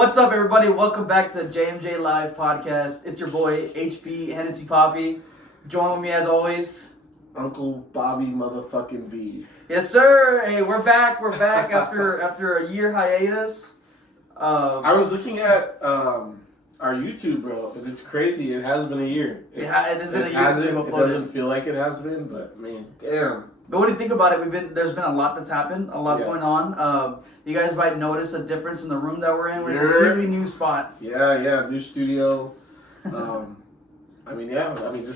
What's up, everybody? Welcome back to the JMJ Live podcast. It's your boy, HPHennessypapi. Join with me as always, Uncle Bobby motherfucking B. Yes, sir. Hey, we're back. We're back after a year hiatus. I was looking at our YouTube, bro, and it's crazy. It has been a year. It has been a year since we've uploaded. It doesn't feel like it has been, but man, damn. But when you think about it, there's been a lot that's happened, a lot going on. You guys might notice a difference in the room that we're in. We're in a completely new spot. Yeah, new studio. Just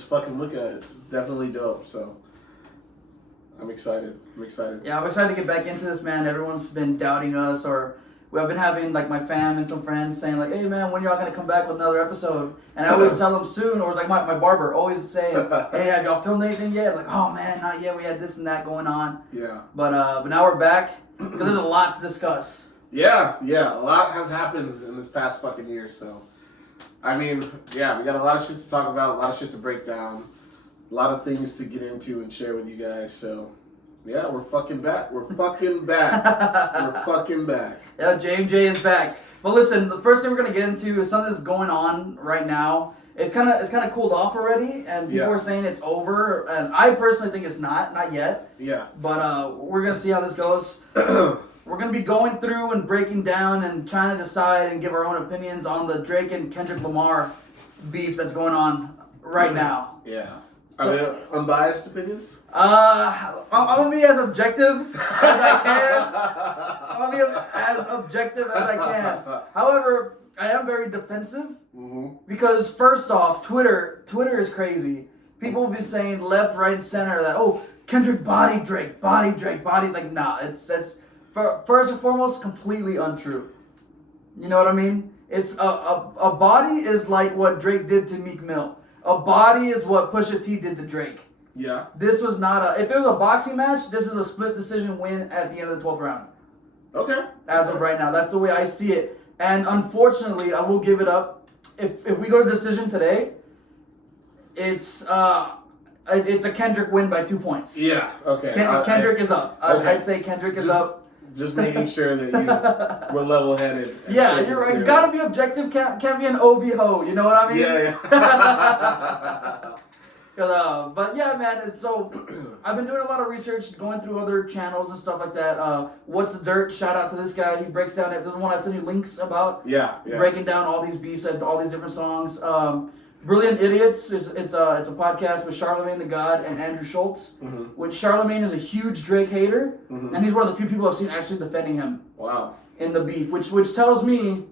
fucking look at it. It's definitely dope. So I'm excited. Yeah, I'm excited to get back into this, man. Everyone's been doubting us, or I've been having like my fam and some friends saying like, "Hey, man, when y'all gonna come back with another episode?" And I always tell them soon, or like my barber always saying, "Hey, have y'all filmed anything yet?" Like, "Oh man, not yet. We had this and that going on." Yeah. But now we're back because there's a lot to discuss. Yeah. A lot has happened in this past fucking year. So, I mean, yeah, we got a lot of shit to talk about, a lot of shit to break down, a lot of things to get into and share with you guys. So. Yeah, we're fucking back. We're fucking back. Yeah, JMJ is back. But listen, the first thing we're gonna get into is something that's going on right now. It's kind of cooled off already, and people are saying it's over. And I personally think it's not yet. Yeah. But we're gonna see how this goes. We're gonna be going through and breaking down and trying to decide and give our own opinions on the Drake and Kendrick Lamar beef that's going on right now. Yeah. Are they unbiased opinions? I'm gonna be as objective as I can. I'm gonna be as objective as I can. However, I am very defensive because first off, Twitter is crazy. People will be saying left, right, and center that Kendrick body Drake. Like nah, that's first and foremost completely untrue. You know what I mean? It's a body is like what Drake did to Meek Mill. A body is what Pusha T did to Drake. Yeah. This was not if it was a boxing match, this is a split decision win at the end of the 12th round. Okay. As of right now. That's the way I see it. And unfortunately, I will give it up. If we go to decision today, it's a Kendrick win by 2 points. Yeah, okay. Kendrick is up. Okay. I'd say Kendrick is up. Just making sure that you were level-headed. Yeah, you're right. Gotta be objective. Can't be an OB ho. You know what I mean? Yeah. But yeah, man. So I've been doing a lot of research, going through other channels and stuff like that. What's the Dirt? Shout out to this guy. He breaks down the one I sent you links about. Yeah. Breaking down all these beefs and all these different songs. Brilliant Idiots. It's a podcast with Charlamagne the God and Andrew Schultz. Which Charlamagne is a huge Drake hater, and he's one of the few people I've seen actually defending him. Wow. In the beef, which tells me,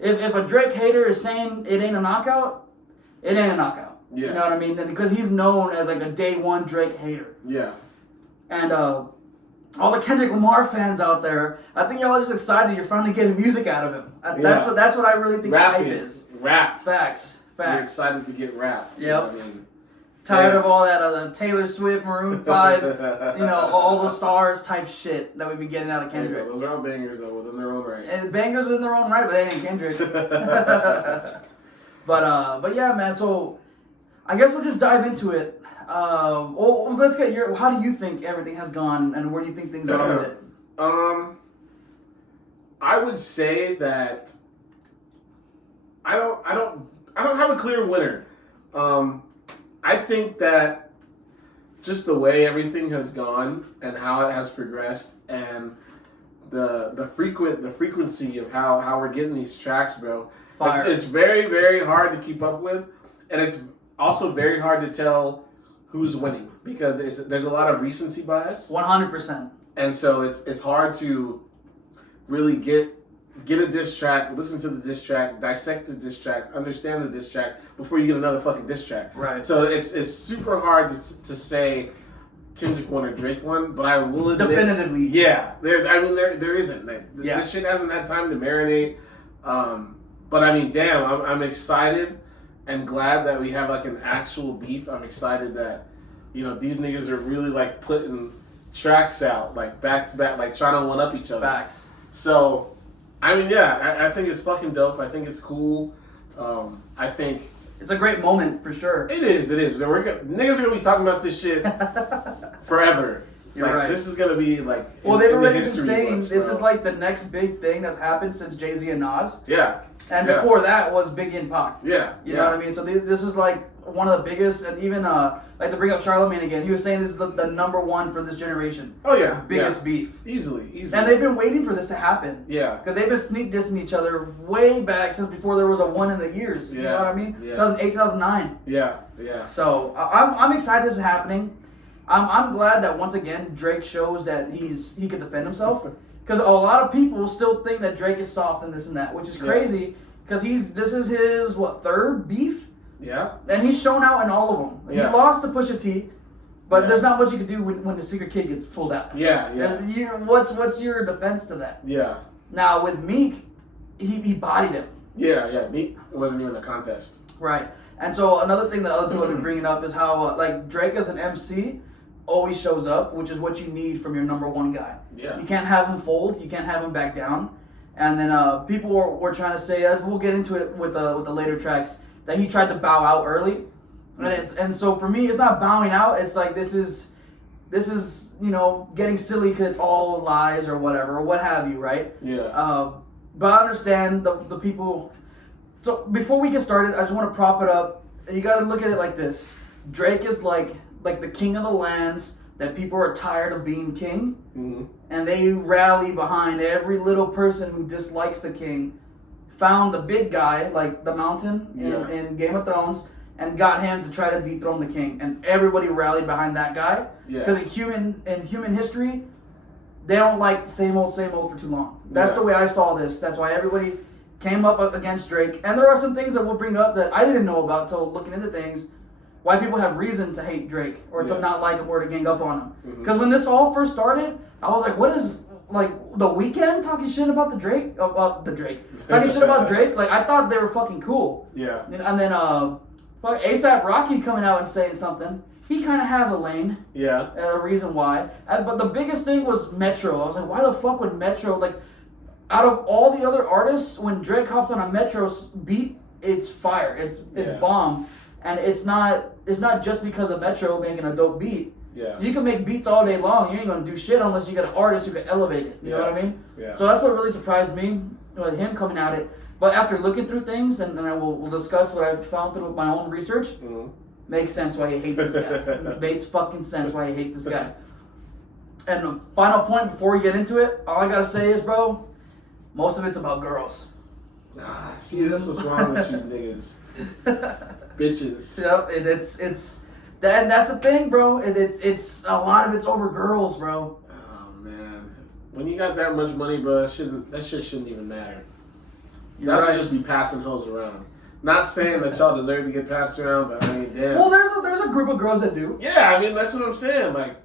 if a Drake hater is saying it ain't a knockout, it ain't a knockout. Yeah. You know what I mean? Because he's known as like a day one Drake hater. Yeah. And all the Kendrick Lamar fans out there, I think you're all just excited you're finally getting music out of him. That's what I really think the hype is. Rap. Facts. You're excited to get rap. Yep. You know what I mean? Tired of all that Taylor Swift, Maroon 5, all the stars type shit that we've been getting out of Kendrick. Yeah, those are all bangers though, within their own right. And bangers within their own right, but they ain't Kendrick. But yeah, man. So I guess we'll just dive into it. Let's get how do you think everything has gone, and where do you think things are with it? I would say that I don't have a clear winner. I think that just the way everything has gone and how it has progressed and the frequency of how we're getting these tracks, bro. It's very, very hard to keep up with, and it's also very hard to tell who's winning because there's a lot of recency bias. 100%. And so it's hard to really get a diss track, listen to the diss track, dissect the diss track, understand the diss track before you get another fucking diss track. Right. So it's super hard to say Kendrick won or Drake won, but I will admit definitively. Yeah. There isn't. This shit hasn't had time to marinate. But I mean, damn, I'm excited and glad that we have like an actual beef. I'm excited that these niggas are really like putting tracks out like back to back, like trying to one up each other. Facts. So. I mean, yeah, I think it's fucking dope. I think it's cool. I think it's a great moment for sure. It is. Niggas are gonna be talking about this shit forever. You're right. This is gonna be like. Well, they've already been saying this is like the next big thing that's happened since Jay-Z and Nas. Yeah. And before that was Biggie and Pac. Yeah. You know what I mean? So this is like one of the biggest, and even like to bring up Charlamagne again, he was saying this is the number one for this generation. Oh yeah. Biggest beef. Easily. And they've been waiting for this to happen. Yeah. Because they've been sneak dissing each other way back since before there was a one in the years. You know what I mean? Yeah. 2008, 2009. Yeah. So I'm excited this is happening. I'm glad that once again Drake shows that he can defend himself. Because a lot of people still think that Drake is soft and this and that, which is crazy. Because this is his third beef. Yeah. And he's shown out in all of them. He lost to Pusha T, but there's not much you can do when the secret kid gets pulled out. Yeah. What's your defense to that? Yeah. Now with Meek, he bodied him. Yeah. Meek, it wasn't even a contest. Right. And so another thing that other people have been bringing up is how like Drake as an MC always shows up, which is what you need from your number one guy. Yeah. You can't have him fold. You can't have him back down. And then people were trying to say, as we'll get into it with the later tracks, that he tried to bow out early. And so for me, it's not bowing out. It's like this is getting silly because it's all lies or whatever or what have you, right? Yeah. But I understand the people. So before we get started, I just want to prop it up. You got to look at it like this: Drake is like the king of the lands that people are tired of being king, and they rally behind every little person who dislikes the king. Found the big guy like the Mountain in Game of Thrones and got him to try to dethrone the king, and everybody rallied behind that guy because in human history, they don't like same old for too long. That's the way I saw this. That's why everybody came up against Drake. And there are some things that we'll bring up that I didn't know about till looking into things. Why people have reason to hate Drake or to not like him or to gang up on him. Because when this all first started, I was like, what is like The Weeknd talking shit about talking shit about Drake? Like I thought they were fucking cool. Yeah. And then ASAP Rocky coming out and saying something. He kind of has a lane. Yeah. A reason why. But the biggest thing was Metro. I was like, why the fuck would Metro, like, out of all the other artists, when Drake hops on a Metro beat, it's fire. It's bomb. And it's not just because of Metro making a dope beat. Yeah. You can make beats all day long. You ain't gonna do shit unless you got an artist who can elevate it. You know what I mean? Yeah. So that's what really surprised me, with him coming at it. But after looking through things, and we'll discuss what I found through my own research, makes sense why he hates this guy. It makes fucking sense why he hates this guy. And the final point before we get into it, all I gotta say is, bro, most of it's about girls. See, that's what's wrong with you niggas. Bitches. Yep, and that's the thing, bro. It's a lot of it's over girls, bro. Oh man, when you got that much money, bro, that shit shouldn't even matter. Y'all should just be passing hoes around. Not saying that y'all deserve to get passed around, but I mean, damn. Well, there's a group of girls that do. Yeah, I mean that's what I'm saying. Like,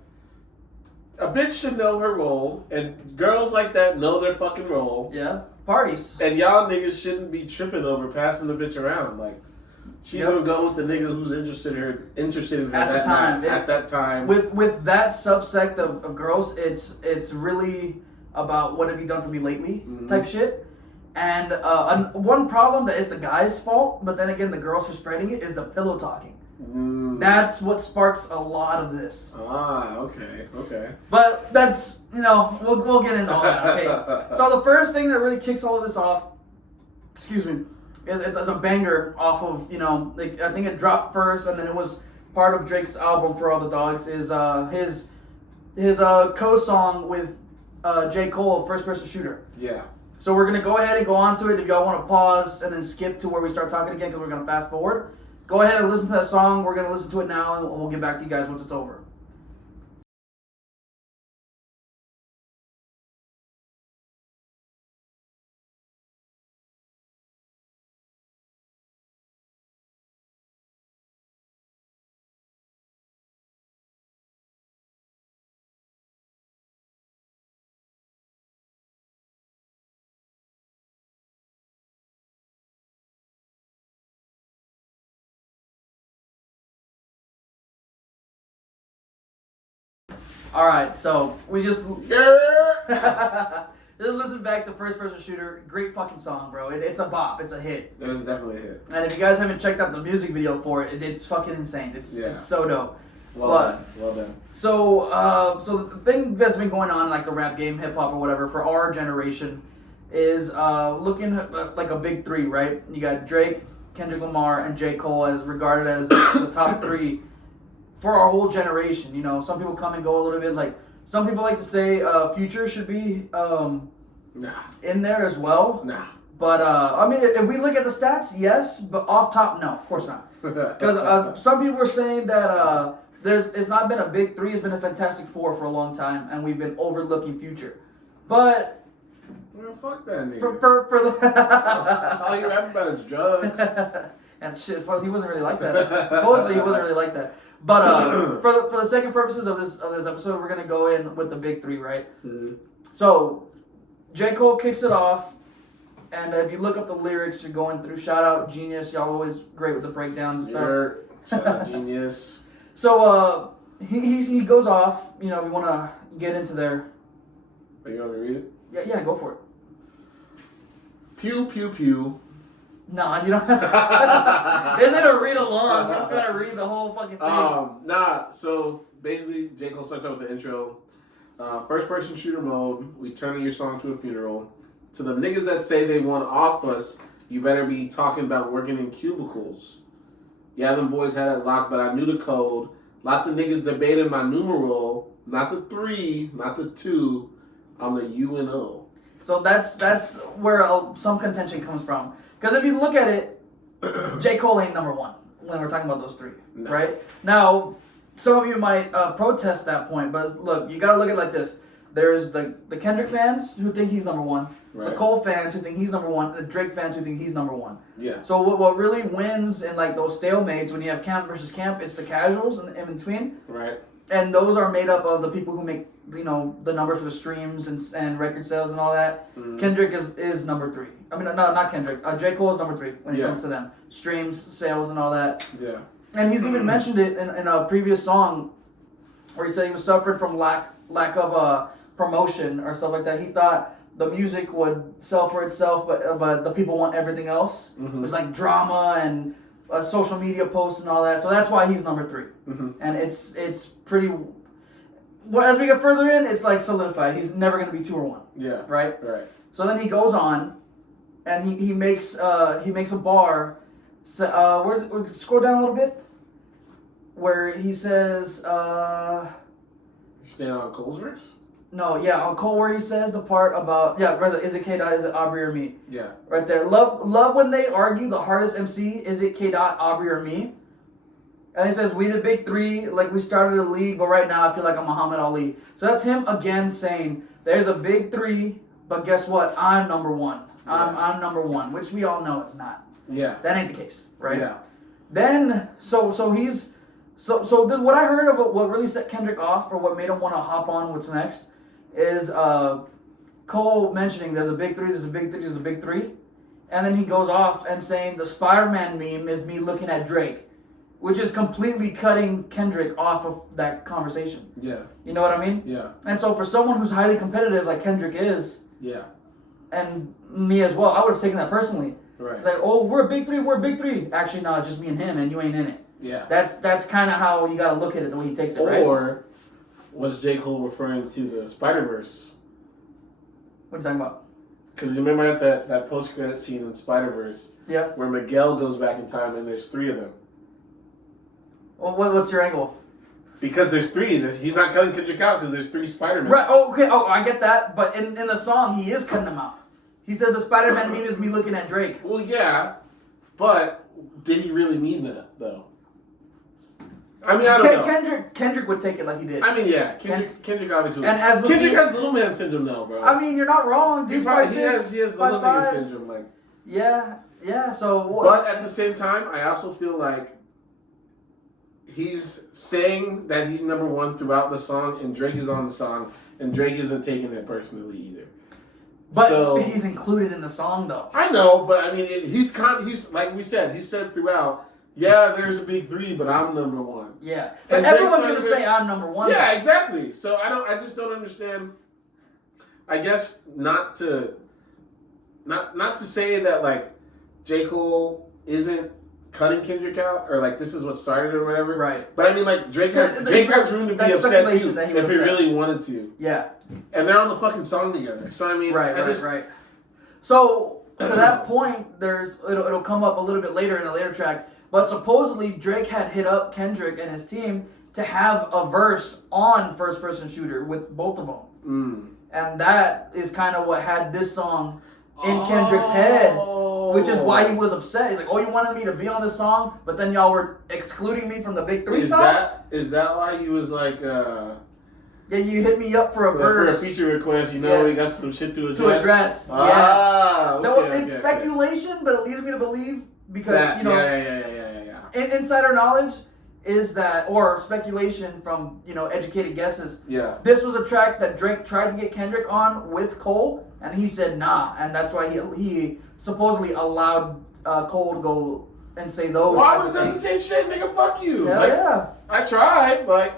a bitch should know her role, and girls like that know their fucking role. Yeah, parties. And y'all niggas shouldn't be tripping over passing the bitch around. Like, she's gonna go with the nigga who's interested in her at that time. With that subsect of girls, it's really about what have you done for me lately type shit. And one problem that is the guy's fault, but then again the girls for spreading it is the pillow talking. That's what sparks a lot of this. Okay. But that's, we'll get into all that, okay? So the first thing that really kicks all of this off, is it's a banger off of, I think it dropped first and then it was part of Drake's album For All the Dogs, is his co-song with J. Cole, First Person Shooter. Yeah. So we're going to go ahead and go on to it. If y'all want to pause and then skip to where we start talking again because we're going to fast forward, go ahead and listen to that song. We're going to listen to it now and we'll get back to you guys once it's over. All right, so we just listen back to First Person Shooter. Great fucking song, bro. It's a bop. It's a hit. It was definitely a hit. And if you guys haven't checked out the music video for it, it's fucking insane. It's so dope. Well done. So the thing that's been going on in like the rap game, hip hop or whatever for our generation is looking at like a big three, right? You got Drake, Kendrick Lamar, and J. Cole as regarded as the top three for our whole generation. You know, some people come and go a little bit. Like some people like to say Future should be in there as well. Nah. But I mean, if we look at the stats, yes, but off top, no, of course not. Because some people were saying that it's not been a big three; it's been a Fantastic Four for a long time, and we've been overlooking Future. But well, fuck that nigga. For the all you rap about is drugs. And shit, well, he wasn't really like that. Supposedly, he wasn't really like that. But for the second purposes of this episode, we're gonna go in with the big three, right? Mm-hmm. So, J. Cole kicks it off. And if you look up the lyrics, you're going through. Shout out Genius, y'all always great with the breakdowns and stuff. Shout out Genius. So he goes off. You know, we want to get into there. Are you want me to read it? Yeah, go for it. Pew pew pew. Nah, you don't have to. Isn't it a read along? You don't gotta read the whole fucking thing. Nah. So basically, J. Cole starts out with the intro. First person shooter mode. We turning your song to a funeral. To the niggas that say they want off us, you better be talking about working in cubicles. Yeah, them boys had it locked, but I knew the code. Lots of niggas debating my numeral. Not the 3, not the 2. I'm the UNO. So that's where some contention comes from. Because if you look at it, J. Cole ain't number one when we're talking about those three, no. Right? Now, some of you might protest that point, but look, you gotta look at it like this. There's the Kendrick fans who think he's number one. Right. The Cole fans who think he's number one. The Drake fans who think he's number one. Yeah. So what really wins in like those stalemates when you have camp versus camp, it's the casuals in between. Right. And those are made up of the people who make, you know, the numbers for the streams and record sales and all that. Mm-hmm. Kendrick is number 3. I mean, no, not Kendrick. J. Cole is number 3 when it comes to them. Streams, sales, and all that. Yeah. And he's even mentioned it in a previous song where he said he was suffering from lack of promotion or stuff like that. He thought the music would sell for itself, but the people want everything else. Mm-hmm. There's like drama and social media posts and all that. So that's why he's number 3. Mm-hmm. And it's pretty. Well, as we get further in, it's like solidified. He's never going to be 2 or 1. Yeah. Right. Right. So then he goes on, and he makes a bar. So, scroll down a little bit, where he says. You staying on Cole's verse? No, yeah, on Cole where he says the part about is it K Dot, is it Aubrey or me? Yeah. Right there. Love when they argue the hardest MC, is it K Dot, Aubrey or me? And he says we the big 3, like we started a league, but right now I feel like I'm Muhammad Ali. So that's him again saying there's a big 3, but guess what? I'm number 1. I'm number 1, which we all know it's not. Yeah. That ain't the case, right? Yeah. Then so he's what I heard of what really set Kendrick off, or what made him want to hop on what's next, is Cole mentioning there's a big 3, there's a big 3, there's a big 3. And then he goes off and saying the Spider-Man meme is me looking at Drake, which is completely cutting Kendrick off of that conversation. Yeah. You know what I mean? Yeah. And so for someone who's highly competitive like Kendrick is, yeah, and me as well, I would have taken that personally. Right. It's like, oh, we're a big 3, we're a big 3. Actually, no, it's just me and him, and you ain't in it. Yeah. That's kind of how you got to look at it, the way he takes it, right? Or was J. Cole referring to the Spider-Verse? What are you talking about? Because you remember at that post-credit scene in Spider-Verse, yeah, where Miguel goes back in time and there's 3 of them. Well, what's your angle? Because there's 3. He's not cutting Kendrick out because there's 3 Spider-Men. Right. Oh, okay. Oh, I get that. But in the song, he is cutting them out. He says the Spider-Man meme is me looking at Drake. Well, yeah, but did he really mean that though? I mean, I don't know. Kendrick would take it like he did. I mean, yeah, Kendrick obviously. And as Kendrick has little man syndrome though, bro. I mean, you're not wrong. Dude's 5'6", he has little nigga syndrome, like. Yeah. So. But at the same time, I also feel like he's saying that he's number 1 throughout the song, and Drake is on the song, and Drake isn't taking it personally either. But he's included in the song though. I know, but I mean, he's like we said, he said throughout. Yeah, there's a big 3, but I'm number 1. Yeah, and everyone's gonna say I'm number 1. Yeah, exactly. So I just don't understand. I guess not to say that like J. Cole isn't cutting Kendrick out, or like this is what started or whatever. Right. But I mean, like Drake has room to be upset too if he really wanted to. Yeah. And they're on the fucking song together. So I mean, right. So to that point, it'll come up a little bit later in a later track. But supposedly Drake had hit up Kendrick and his team to have a verse on First Person Shooter with both of them. And that is kind of what had this song in Kendrick's head, which is why he was upset. He's like, "Oh, you wanted me to be on this song, but then y'all were excluding me from the Big Three song." Is that why he was like, yeah, you hit me up for a verse. For a feature request, you know, we got some shit to address. Yes. It's speculation, but it leads me to believe because, you know, insider knowledge is that, or speculation from, you know, educated guesses. Yeah. This was a track that Drake tried to get Kendrick on with Cole, and he said nah, and that's why he supposedly allowed Cole to go and say those. Well, I would have done the same shit, nigga. Fuck you. Hell yeah. I tried, like.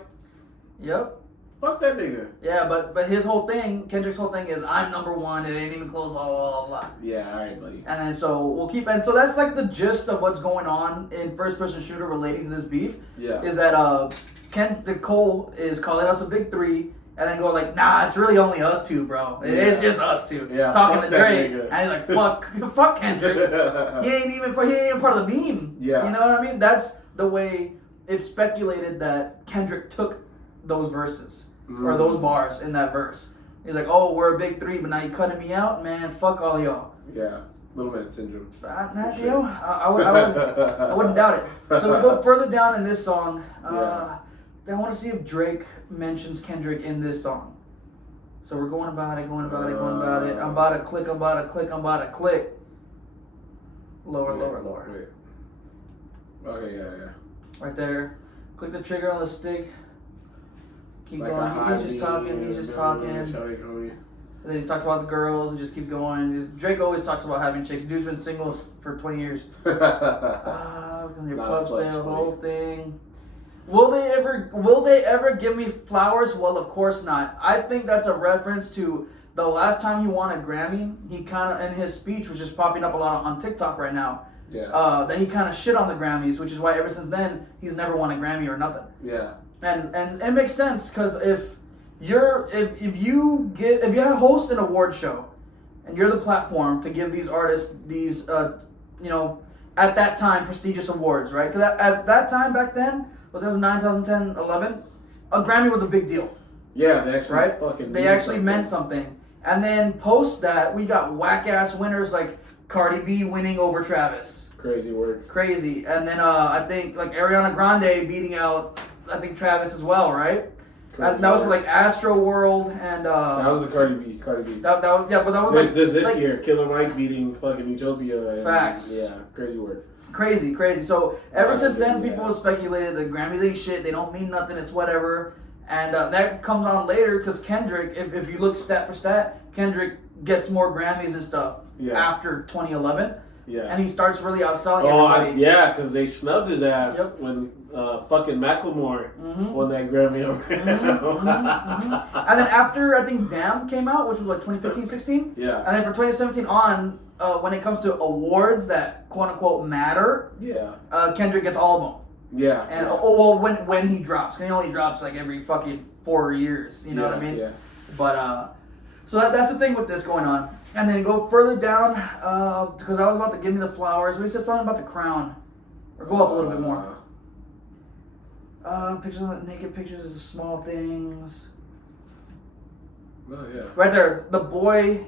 Yep. Fuck that nigga. Yeah, but his whole thing, Kendrick's whole thing is, I'm number one, it ain't even close, blah, blah, blah, blah. Yeah, alright, buddy. And then so so that's like the gist of what's going on in First Person Shooter relating to this beef. Yeah. Is that Cole is calling us a Big Three, and then going like, nah, it's really only us two, bro. It's just us two. Yeah, talking to Drake. Nigga. And he's like, fuck Kendrick. he ain't even part of the meme. Yeah. You know what I mean? That's the way it's speculated that Kendrick took those verses. Or those bars in that verse. He's like, "Oh, we're a Big Three, but now you cutting me out, man. Fuck all y'all." Yeah, little man syndrome. I wouldn't doubt it. So we go further down in this song. I want to see if Drake mentions Kendrick in this song. So we're going about it. I'm about to click. Lower. Wait. Okay, yeah. Right there. Click the trigger on the stick. Keep like going. He's just talking. And then he talks about the girls and just keep going. Drake always talks about having chicks. Dude's been single for 20 years. Your pub sale, whole thing. Will they ever give me flowers? Well, of course not. I think that's a reference to the last time he won a Grammy. He kind of, in his speech, was just popping up a lot on TikTok right now. Yeah. That he kind of shit on the Grammys, which is why ever since then he's never won a Grammy or nothing. Yeah. And it makes sense because if you host an award show and you're the platform to give these artists these at that time prestigious awards, right? Because at that time back then, 2009, 2010, 11, a Grammy was a big deal. Yeah, they actually meant something. And then post that, we got whack ass winners like Cardi B winning over Travis. Crazy work. Crazy. And then I think like Ariana Grande beating out Travis as well, right? That was for like Astro World and that was the Cardi B. That was but that was like just this year, Killer Mike beating fucking Utopia. Facts. Yeah, crazy work. Crazy. So ever since then, people have speculated that Grammys ain't shit. They don't mean nothing. It's whatever. And that comes on later because Kendrick, if you look stat for stat, Kendrick gets more Grammys and stuff after 2011. Yeah. And he starts really outselling everybody. Because they snubbed his ass when fucking Macklemore won that Grammy over him. And then after, I think, Damn came out, which was like 2015, 16. Yeah. And then for 2017 on, when it comes to awards that quote-unquote matter, Kendrick gets all of them. Yeah. And when he drops. He only drops like every fucking 4 years. You know what I mean? Yeah. But, so that's the thing with this going on. And then go further down, because I was about to give me the flowers. We said something about the crown. Or go up a little bit more. Pictures of naked pictures of small things. Oh, yeah. Right there, the boy.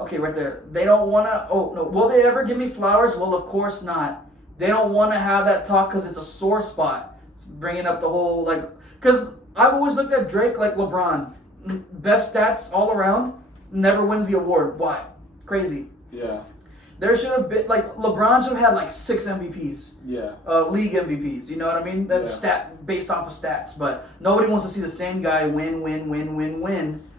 Okay, right there. They don't want to. Oh, no. Will they ever give me flowers? Well, of course not. They don't want to have that talk because it's a sore spot. It's bringing up the whole, like. Because I've always looked at Drake like LeBron. Best stats all around. Never wins the award. Why? Crazy. Yeah. There should have been, like, LeBron should have had, like, 6 MVPs. Yeah. League MVPs. You know what I mean? That's based off of stats. But nobody wants to see the same guy win.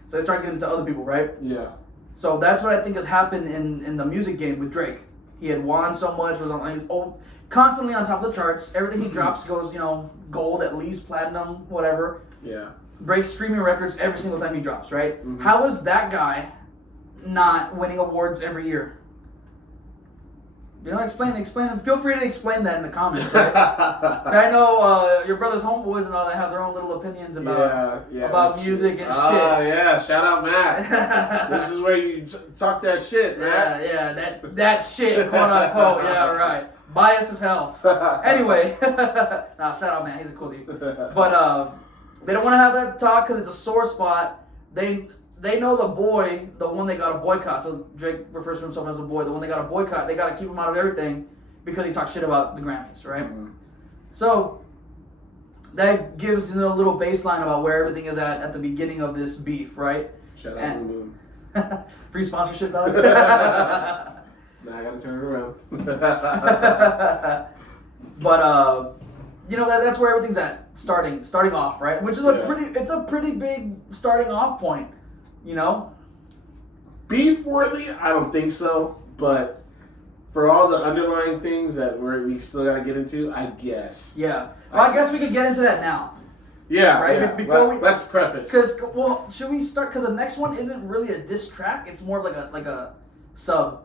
So they start giving it to other people, right? Yeah. So that's what I think has happened in the music game with Drake. He had won so much, he's constantly on top of the charts. Everything he drops goes, gold, at least, platinum, whatever. Yeah. Breaks streaming records every single time he drops, right? How is that guy not winning awards every year? You know, explain. Feel free to explain that in the comments. Right? I know your brother's homeboys and all that have their own little opinions about music and shit. Yeah, shout out Matt. This is where you talk that shit, man. Yeah, that shit, quote unquote. Yeah, right. Bias as hell. Anyway, nah, shout out Matt. He's a cool dude. But they don't want to have that talk because it's a sore spot. They know the boy, the one they got to boycott. So Drake refers to himself as the boy, the one they got to boycott. They got to keep him out of everything because he talks shit about the Grammys, right? Mm-hmm. So that gives a little baseline about where everything is at the beginning of this beef, right? Shout out Moon. Free sponsorship, dog. Nah, I gotta turn it around. But you know that's where everything's at, starting off, right? Which is a pretty big starting off point. You know? Beef worthy? I don't think so. But for all the underlying things that we still got to get into, I guess. Yeah. Well, I guess we could get into that now. Yeah. Right? Yeah. Before let's preface. Should we start? Because the next one isn't really a diss track. It's more like a sub.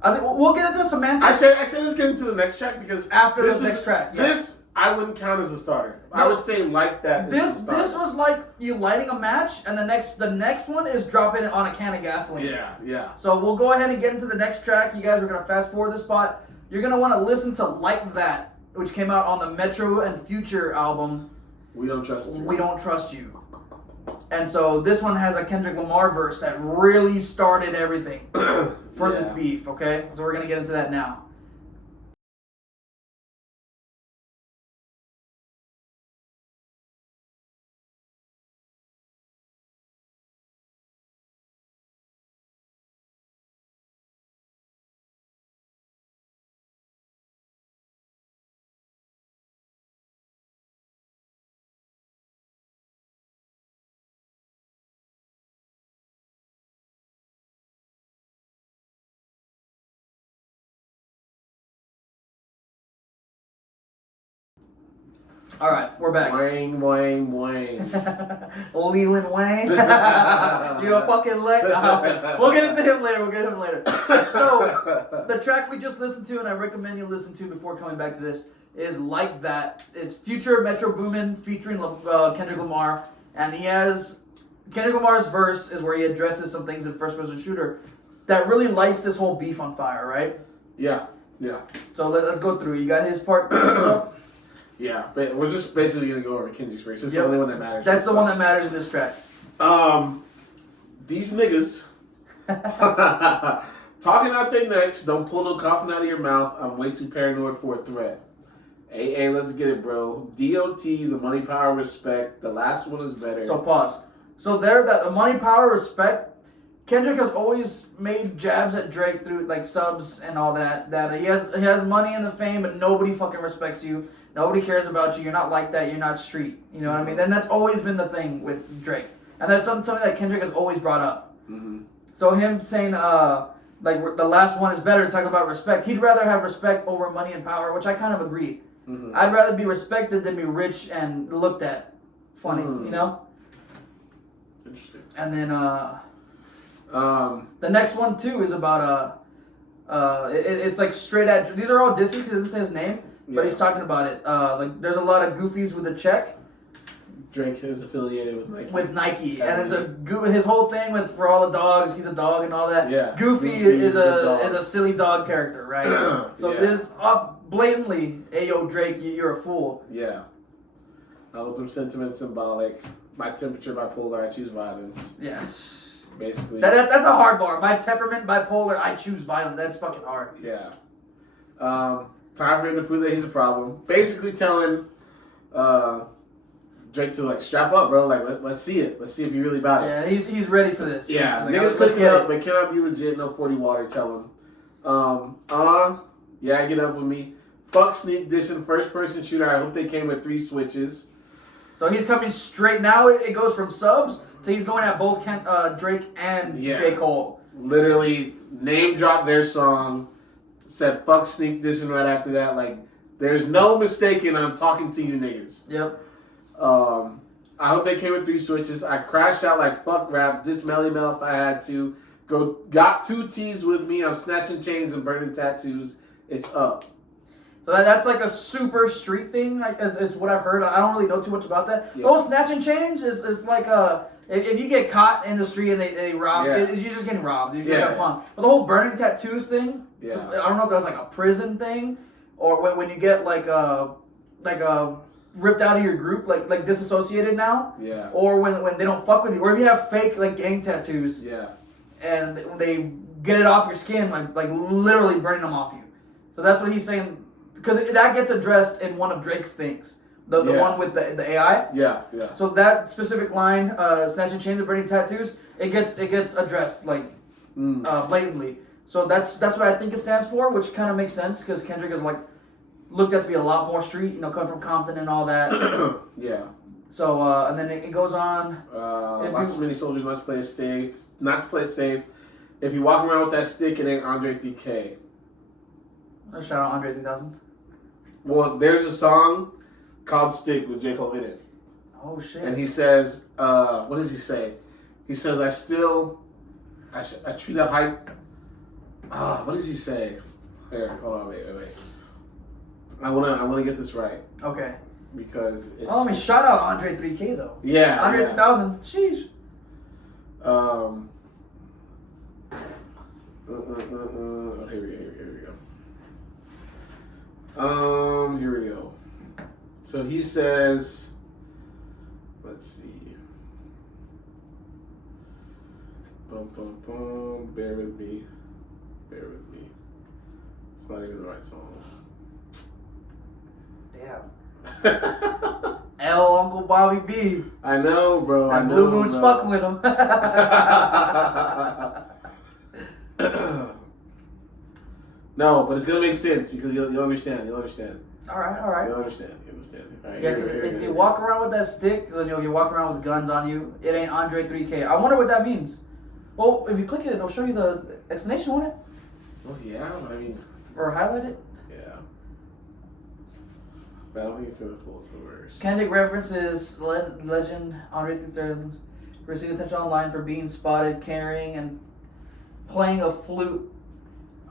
I think we'll get into semantics. I say let's get into the next track because after the next track. Yeah. This I wouldn't count as a starter. No, I would say like that. This was like you lighting a match, and the next one is dropping it on a can of gasoline. Yeah. So we'll go ahead and get into the next track. You guys are gonna fast forward this spot. You're gonna want to listen to "Like That," which came out on the Metro and Future album. We Don't Trust You. We Don't Trust You. And so this one has a Kendrick Lamar verse that really started everything for this beef. Okay, so we're gonna get into that now. All right, we're back. Wang. Leland Wayne. You're a fucking late. We'll get into him later. So, the track we just listened to, and I recommend you listen to before coming back to this, is Like That. It's Future Metro Boomin featuring Kendrick Lamar. And Kendrick Lamar's verse is where he addresses some things in first person shooter that really lights this whole beef on fire, right? Yeah. So let's go through. You got his part? Yeah, but we're just basically going to go over Kendrick's verse. It's the only one that matters. That's the one that matters in this track. These niggas talking out their necks, don't pull no coffin out of your mouth. I'm way too paranoid for a threat. AA, let's get it, bro. DOT, the money, power, respect. The last one is better. So pause. So the money, power, respect. Kendrick has always made jabs at Drake through like subs and all that. That he has money and the fame, but nobody fucking respects you. Nobody cares about you. You're not like that. You're not street. You know what I mean? Then that's always been the thing with Drake, and that's something that Kendrick has always brought up. Mm-hmm. So him saying like the last one is better, talking about respect. He'd rather have respect over money and power, which I kind of agree. Mm-hmm. I'd rather be respected than be rich and looked at funny. You know. Interesting. And then the next one too is about it's like straight at. These are all dissing because it doesn't say his name. But he's talking about it. Like, there's a lot of goofies with a check. Drake is affiliated with Nike. And there's his whole thing for all the dogs. He's a dog and all that. Yeah. Goofy is a silly dog character, right? So this blatantly, ayo Drake, you're a fool. Yeah. All of them sentiments symbolic. My temperature bipolar, I choose violence. Yeah. Basically. That's a hard bar. My temperament bipolar, I choose violence. That's fucking hard. Yeah. Time for him to prove that he's a problem. Basically telling Drake to like strap up, bro. Like let's see it. Let's see if you really about it. Yeah, he's ready for this. Yeah, like, niggas clicking up, but cannot be legit. No 40 water. Tell him. Yeah, get up with me. Fuck sneak dissing first person shooter. I hope they came with 3 switches. So he's coming straight now. It goes from subs to he's going at both Drake and J. Cole. Literally name dropped their song. Said fuck sneak dissing right after that. Like, there's no mistaking I'm talking to you niggas. Yep. I hope they came with 3 switches. I crashed out like fuck rap. Diss Melly Mel if I had to. Got 2 T's with me. I'm snatching chains and burning tattoos. It's up. So that's like a super street thing. Like, it's what I've heard. I don't really know too much about that. Yeah. The whole snatching chains is like if you get caught in the street and they rob, you're just getting robbed. You're getting punked. But the whole burning tattoos thing, so I don't know if that was like a prison thing or when you get like ripped out of your group, like disassociated now. Yeah. Or when they don't fuck with you, or if you have fake like gang tattoos. Yeah. And they get it off your skin, like literally burning them off you. So that's what he's saying. Because that gets addressed in one of Drake's things. The one with the AI. Yeah. So that specific line, snatching chains and burning tattoos, it gets addressed like blatantly. So that's what I think it stands for, which kind of makes sense because Kendrick is like looked at to be a lot more street, coming from Compton and all that. Yeah. So and then it goes on. Lots of many soldiers must play safe. Not to play it safe. If you walk around with that stick, it ain't Andre 3K. Shout out Andre 3000. Well, there's a song called Stick with J. Cole in it. Oh, shit. And he says, what does he say? He says, I treat a hype. What does he say? Here, hold on, wait. I wanna get this right. Okay. Because it's... Oh, I mean, shout out Andre 3K, though. Yeah. Andre 3000. Sheesh. Here we go. So he says, let's see. Bear with me. It's not even the right song. Damn. L Uncle Bobby B. I know, bro. And Blue Moon's fucking with him. No, but it's gonna make sense because you'll understand. All right. You'll understand. All right, Yeah, because if you walk around with that stick, if you walk around with guns on you, it ain't Andre 3K. I wonder what that means. Well, if you click it, it'll show you the explanation, won't it? Well, yeah, but I mean... Or highlight it? Yeah. But I don't think it's gonna pull up the verse. Kendrick references legend Andre 3000 received attention online for being spotted carrying and playing a flute.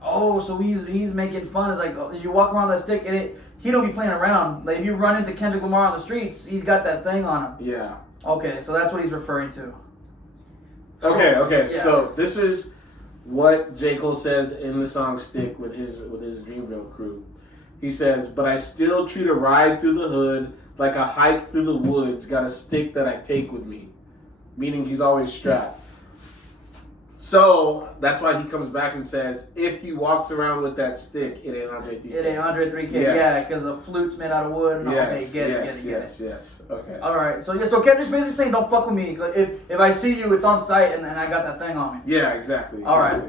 Oh, so he's making fun. It's like you walk around that stick and he don't be playing around. Like if you run into Kendrick Lamar on the streets, he's got that thing on him. Yeah. Okay, so that's what he's referring to. Okay. Yeah. So this is what J. Cole says in the song "Stick" with his Dreamville crew. He says, "But I still treat a ride through the hood like a hike through the woods. Got a stick that I take with me," meaning he's always strapped. So that's why he comes back and says, if he walks around with that stick, it ain't Andre 3K. It ain't Andre 3K, Yes. Yeah, because a flute's made out of wood. And Yes, get it. Yes. Okay. All right, so Kendrick's basically saying, don't fuck with me. Like, if I see you, it's on sight, and I got that thing on me. Yeah, exactly. All right.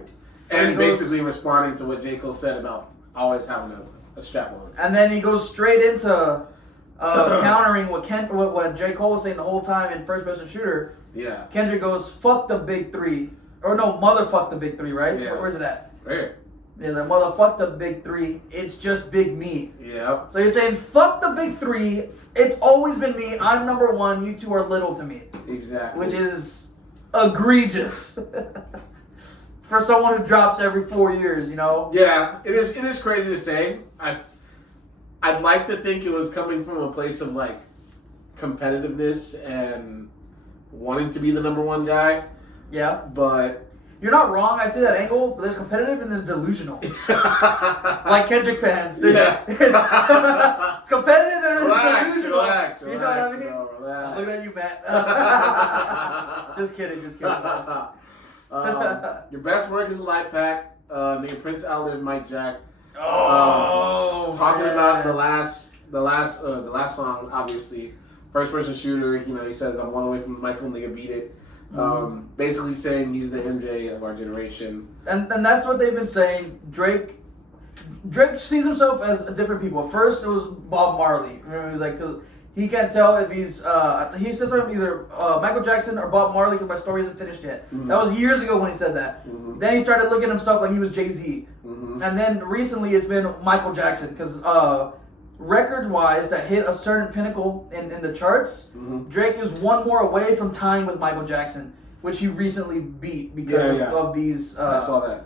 And basically responding to what J. Cole said about always having a strap on. And then he goes straight into countering what J. Cole was saying the whole time in first-person shooter. Yeah. Kendrick goes, fuck the big three. Or no, motherfuck the big three, right? Yeah. Where's it at? Right here. He's like, motherfuck the big three. It's just big me. Yeah. So you're saying, fuck the big three. It's always been me. I'm number one. You two are little to me. Exactly. Which is egregious. For someone who drops every 4 years, Yeah, it is crazy to say. I'd like to think it was coming from a place of like competitiveness and wanting to be the number one guy. Yeah. But you're not wrong. I see that angle, but there's competitive and there's delusional. Like Kendrick fans. It's competitive and it's delusional. Relax. You know what I mean? Bro, relax. Look at you, Matt. Just kidding. Your best work is a light pack. Nigga Prince outlived Mike Jack. Talking about the last song, obviously. First person shooter, he says, I'm one away from Michael, nigga beat it. Basically saying he's the MJ of our generation. And that's what they've been saying. Drake sees himself as different people. At first, it was Bob Marley. Remember, he was like, because he can't tell if he's, he says something either Michael Jackson or Bob Marley because my story isn't finished yet. Mm-hmm. That was years ago when he said that. Mm-hmm. Then he started looking at himself like he was Jay-Z. Mm-hmm. And then recently it's been Michael Jackson because record-wise that hit a certain pinnacle in the charts, mm-hmm. Drake is one more away from tying with Michael Jackson, which he recently beat because of these. I saw that.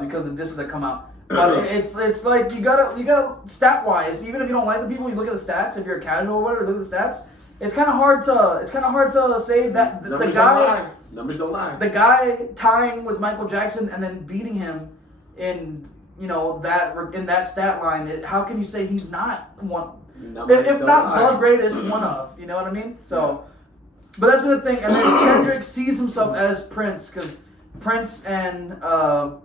Because of the discs that come out. But it's like you gotta stat wise, even if you don't like the people, you look at the stats. If you're a casual or whatever, look at the stats. It's kind of hard to say that the guy. Numbers don't lie. The guy tying with Michael Jackson and then beating him in that stat line. How can you say he's not one? If not the greatest, one of. You know what I mean? So, but that's been the thing. And then Kendrick sees himself as Prince because Prince and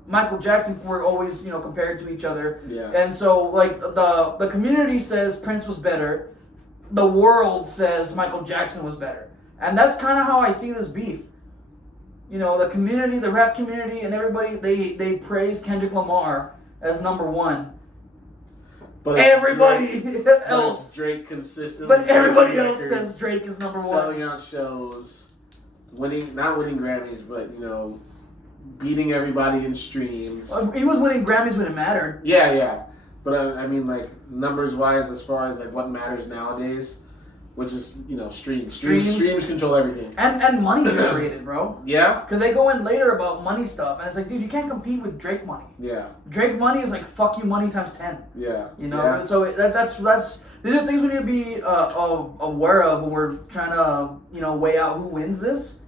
Michael Jackson were always compared to each other. Yeah. And so like the community says Prince was better. The world says Michael Jackson was better. And that's kind of how I see this beef. The community, the rap community, and everybody, they praise Kendrick Lamar as number one. But everybody else. Drake consistently. But everybody else says Drake is number one. Selling out shows, not winning Grammys, but, beating everybody in streams. He was winning Grammys when it mattered. Yeah. But I mean, like, numbers-wise, as far as, like, what matters nowadays, which is, streams. Streams control everything. And money generated, bro. Yeah? Because they go in later about money stuff, and it's like, dude, you can't compete with Drake money. Yeah. Drake money is like, fuck you money times 10. Yeah. And so that's these are things we need to be aware of when we're trying to, weigh out who wins this.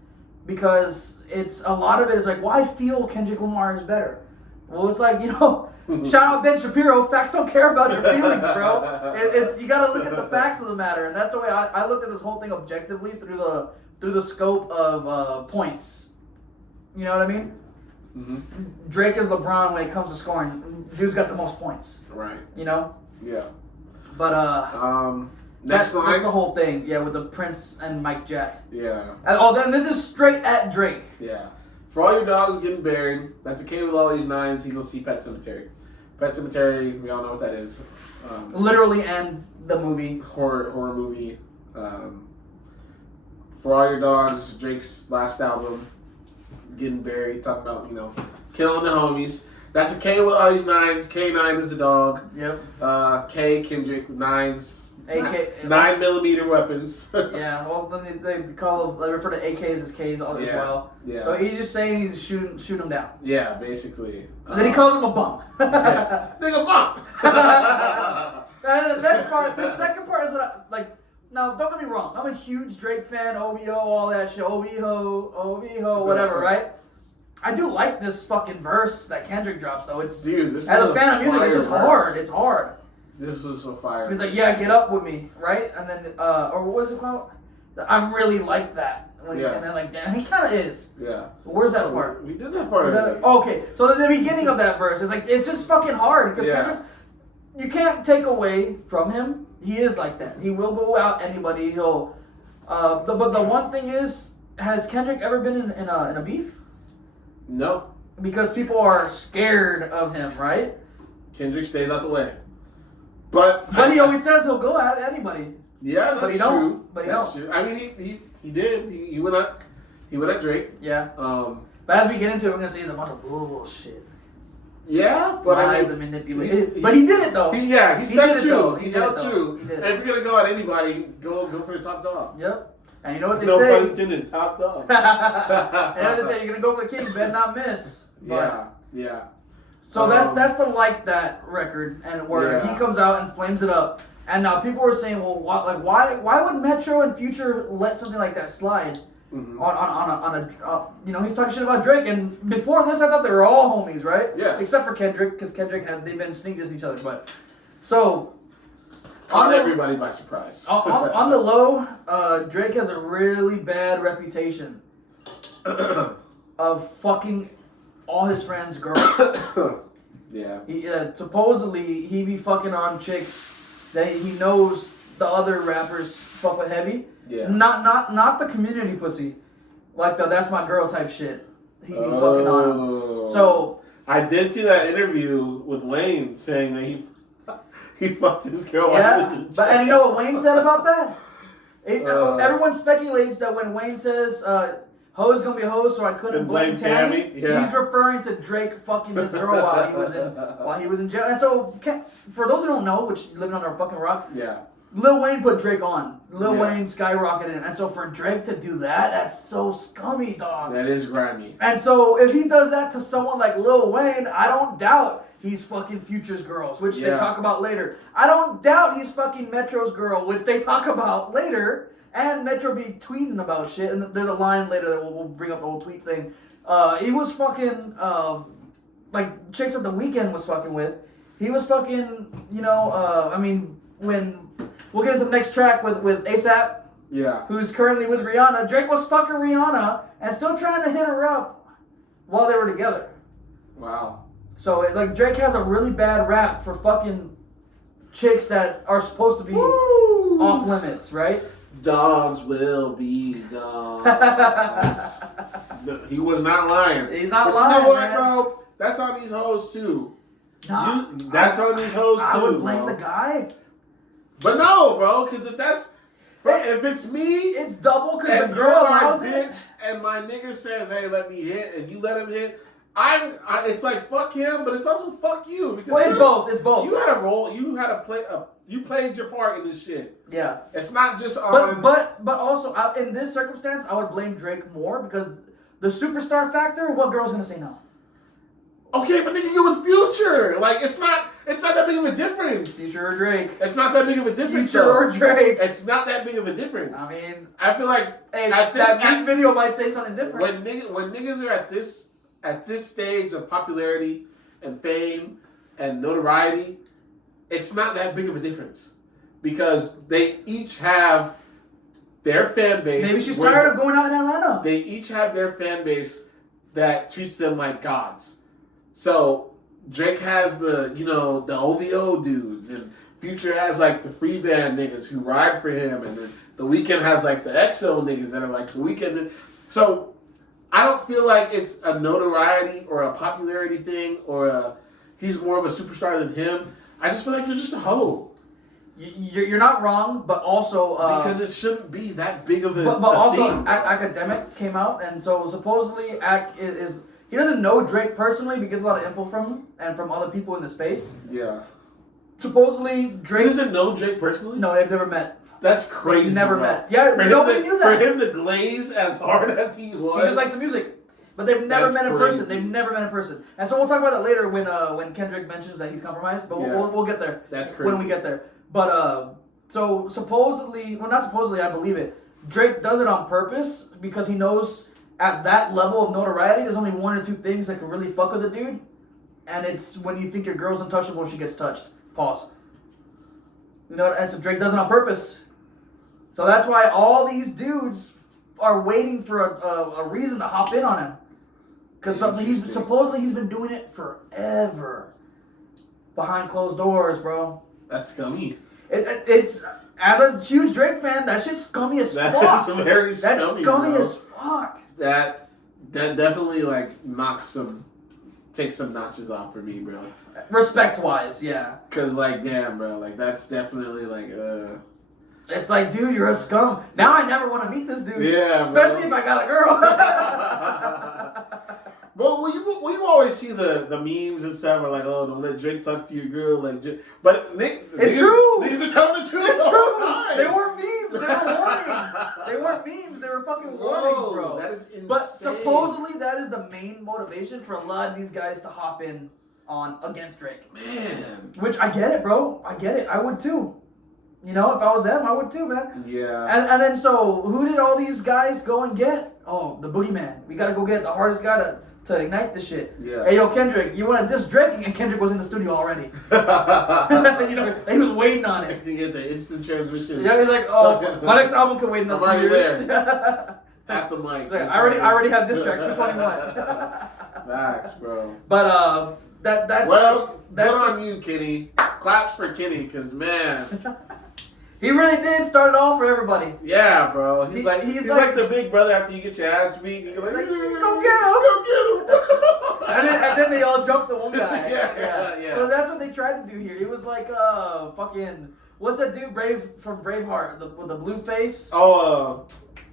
Because it's, a lot of it is like, well, I feel Kendrick Lamar is better. Well, it's like, shout out Ben Shapiro. Facts don't care about your feelings, bro. It's you got to look at the facts of the matter, and that's the way I look at this whole thing objectively through the scope of points. You know what I mean? Mm-hmm. Drake is LeBron when it comes to scoring. Dude's got the most points. Right. Yeah. But that's the whole thing. Yeah, with the Prince and Mike Jack. Yeah. And, then this is straight at Drake. Yeah. For all your dogs getting buried, that's a K with all these nines. You go see Pet Sematary. Pet Sematary, we all know what that is. Literally, and the movie. Horror movie. For all your dogs, Drake's last album, getting buried. Talking about killing the homies. That's a K with all these nines. K9 is the dog. Yep. K Kendrick with nines. AK 9mm weapons. Yeah, well, then they refer to AKs as Ks as well. Yeah. So he's just saying he's shoot him down. Yeah, basically. And then he calls him a bum. Nigga bum. And the next part, the second part is what I like. Now, don't get me wrong. I'm a huge Drake fan. OVO, all that shit. OVO, whatever, right? I do like this fucking verse that Kendrick drops, though. This as a fan of music, it's just hard. It's hard. This was so fire. He's like, yeah, get up with me, right? And then, or what was it called? I'm really like that. And then, like, damn, he kind of is. Yeah. But where's that part? We did that part already. Okay, so at the beginning of that verse, it's just fucking hard. Because Kendrick, you can't take away from him. He is like that. He will go out anybody. He'll, but the one thing is, has Kendrick ever been in a beef? No. Because people are scared of him, right? Kendrick stays out the way. But he always says he'll go at anybody. Yeah, that's true. But that's true. I mean, he did. He went at Drake. Yeah. But as we get into it, we're gonna say it's a bunch of bullshit. Yeah, but lies and manipulation. But he did it though. He stayed true. He held true. He did it. And if you're gonna go at anybody, go for the top dog. Yep. And you know what they say? No pun intended. Top dog. And they say you're gonna go for the king, better not miss. But, yeah. So that's the Like That record, and where he comes out and flames it up. And now people were saying, well, why would Metro and Future let something like that slide? Mm-hmm. On a he's talking shit about Drake, and before this I thought they were all homies, right? Yeah. Except for Kendrick, because they've been sneak dissing each other, but so. Caught everybody by surprise. on the low, Drake has a really bad reputation of fucking all his friends' girls. Yeah. Supposedly he be fucking on chicks that he knows the other rappers fuck with heavy. Yeah. Not the community pussy, like the that's my girl type shit. He be fucking on him. So I did see that interview with Wayne saying that he fucked his girl. Yeah, and you know what Wayne said about that? Everyone speculates that when Wayne says "hoe's gonna be a hoe," so I couldn't blame Tammy. Yeah. He's referring to Drake fucking his girl while he was in jail. And so, for those who don't know, which living under a fucking rock, Lil Wayne put Drake on. Lil Wayne skyrocketed, and so for Drake to do that, that's so scummy, dog. That is grimy. And so if he does that to someone like Lil Wayne, I don't doubt he's fucking Future's girls, which they talk about later. I don't doubt he's fucking Metro's girl, which they talk about later. And Metro be tweeting about shit, and there's a line later that we'll bring up the whole tweet thing. He was fucking, like, chicks that The Weeknd was fucking with. He was fucking, you know, I mean, when... We'll get into the next track with A$AP. Yeah. Who's currently with Rihanna. Drake was fucking Rihanna and still trying to hit her up while they were together. Wow. So, like, Drake has a really bad rap for fucking chicks that are supposed to be off limits, right? Dogs will be dogs. He was not lying. He's not but lying, you know what, man. bro? That's on these hoes, too. Nah, that's on these hoes, too, I would blame bro. the guy. But no, bro, because if it's me, it's double because and the you're girl my allows bitch, it. and my nigga says, "Hey, let me hit," and you let him hit, it's like fuck him, but it's also fuck you because Well, it's both. It's both. You had a role. You had to play. You played your part in this shit. Yeah. It's not just on. But also in this circumstance, I would blame Drake more because the superstar factor. What girl's gonna say no? Okay, but nigga, you with Future. Like it's not that big of a difference. Future or Drake? It's not that big of a difference. Future or Drake? It's not that big of a difference. I mean, I feel like that video might say something different. When niggas are at this stage of popularity and fame and notoriety, it's not that big of a difference because they each have their fan base. Maybe she's tired of going out in Atlanta. They each have their fan base that treats them like gods. So Drake has the OVO dudes, and Future has like the free band niggas who ride for him, and the Weeknd has like the EXO niggas that are like the Weeknd. So I don't feel like it's a notoriety or a popularity thing or he's more of a superstar than him. I just feel like you're just a hoe. You're not wrong, but also because it shouldn't be that big of a But also, thing. Akademiks came out, and so supposedly is he doesn't know Drake personally, but he gets a lot of info from him and from other people in the space. Yeah. Supposedly Drake. He doesn't know Drake personally? No, they've never met. That's crazy. They've never bro. met. Yeah, nobody knew that. For him to glaze as hard as he was. He just likes the music. But they've never met in person. Crazy. They've never met in person. And so we'll talk about that later when Kendrick mentions that he's compromised. But we'll get there. That's crazy. When we get there. But so supposedly, well, not supposedly, I believe it. Drake does it on purpose because he knows at that level of notoriety, there's only one or two things that can really fuck with a dude, and it's when you think your girl's untouchable and she gets touched. Pause. You know, and so Drake does it on purpose. So that's why all these dudes are waiting for a reason to hop in on him. Because supposedly he's been doing it forever. Behind closed doors, bro. That's scummy. It's as a huge Drake fan, that shit's scummy as fuck. That's very scummy. That's scummy bro. as fuck. That definitely like takes some notches off for me, bro. Respect wise, yeah. Cause like, damn, bro, like that's definitely like It's like, dude, you're a scum. Now I never want to meet this dude. Yeah, especially bro. if I got a girl. Well, you always see the memes and stuff, where like, oh, don't let Drake talk to your girl, like, but it's true. These are telling the truth It's the true. whole time. They weren't memes. They were warnings. They weren't memes. They were fucking warnings, bro. That is insane. But supposedly that is the main motivation for a lot of these guys to hop in on against Drake. Man. Which I get it, bro. I get it. I would too. You know, if I was them, I would too, man. Yeah. And then so who did all these guys go and get? Oh, the boogeyman. We gotta go get the hardest guy to ignite this shit. Yeah. Hey, yo, Kendrick, you want to diss Drake? And Kendrick was in the studio already. You know, he was waiting on it. You get the instant transmission. Yeah, he's like, oh, my next album could wait another 2 years. At the mic. Like, I already have diss tracks. Which one do you want? Facts, bro. But that's well, that's good just, on you, Kenny. Claps for Kenny, cause man. He really did start it all for everybody. Yeah, bro. He's like the big brother after you get your ass beat. He's like, go get him. Go get him. and then they all jumped the one guy. Yeah. So that's what they tried to do here. He was like, fucking, what's that dude from Braveheart with the blue face? Oh,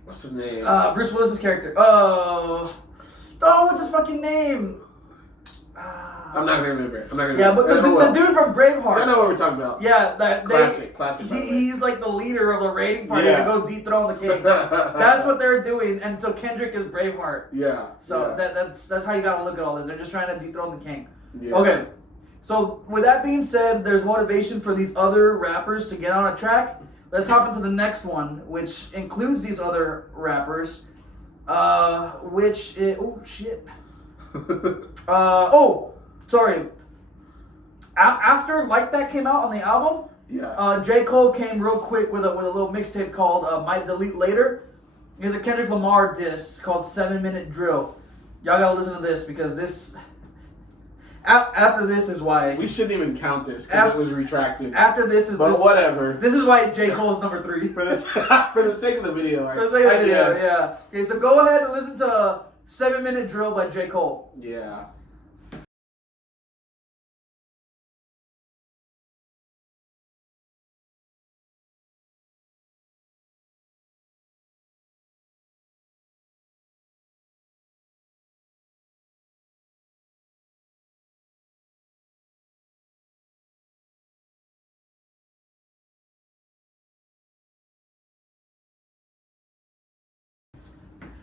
what's his name? Bruce Willis's character. What's his fucking name? I'm not gonna remember. Yeah, but the dude from Braveheart. I know what we're talking about. Yeah, classic. He's like the leader of the raiding party to go dethrone the king. That's what they're doing, and so Kendrick is Braveheart. Yeah. So that's how you gotta look at all this. They're just trying to dethrone the king. Yeah. Okay. So with that being said, there's motivation for these other rappers to get on a track. Let's hop into the next one, which includes these other rappers. Oh shit. Sorry. After Like That came out on the album, J. Cole came real quick with a little mixtape called Might Delete Later. It's a Kendrick Lamar diss called 7 Minute Drill. Y'all gotta listen to this because this. After this is why we shouldn't even count this because it was retracted. After this is whatever. This is why J. Cole's number 3 for the sake of the video. For the sake of the video, yeah. Okay, so go ahead and listen to 7 Minute Drill by J. Cole. Yeah.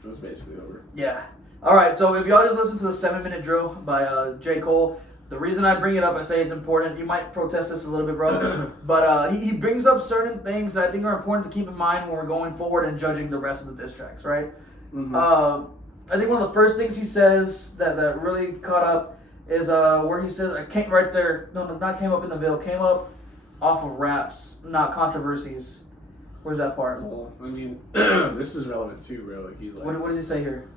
It was basically over. Yeah. Alright, so if y'all just listen to the 7 Minute Drill by J. Cole, the reason I bring it up, I say it's important. You might protest this a little bit, bro. But he brings up certain things that I think are important to keep in mind when we're going forward and judging the rest of the diss tracks, right? Mm-hmm. I think one of the first things he says that really caught up is where he says, came up in the Ville, came up off of raps, not controversies. Where's that part? Well, I mean, this is relevant too, bro. Like he's like, what does he say here?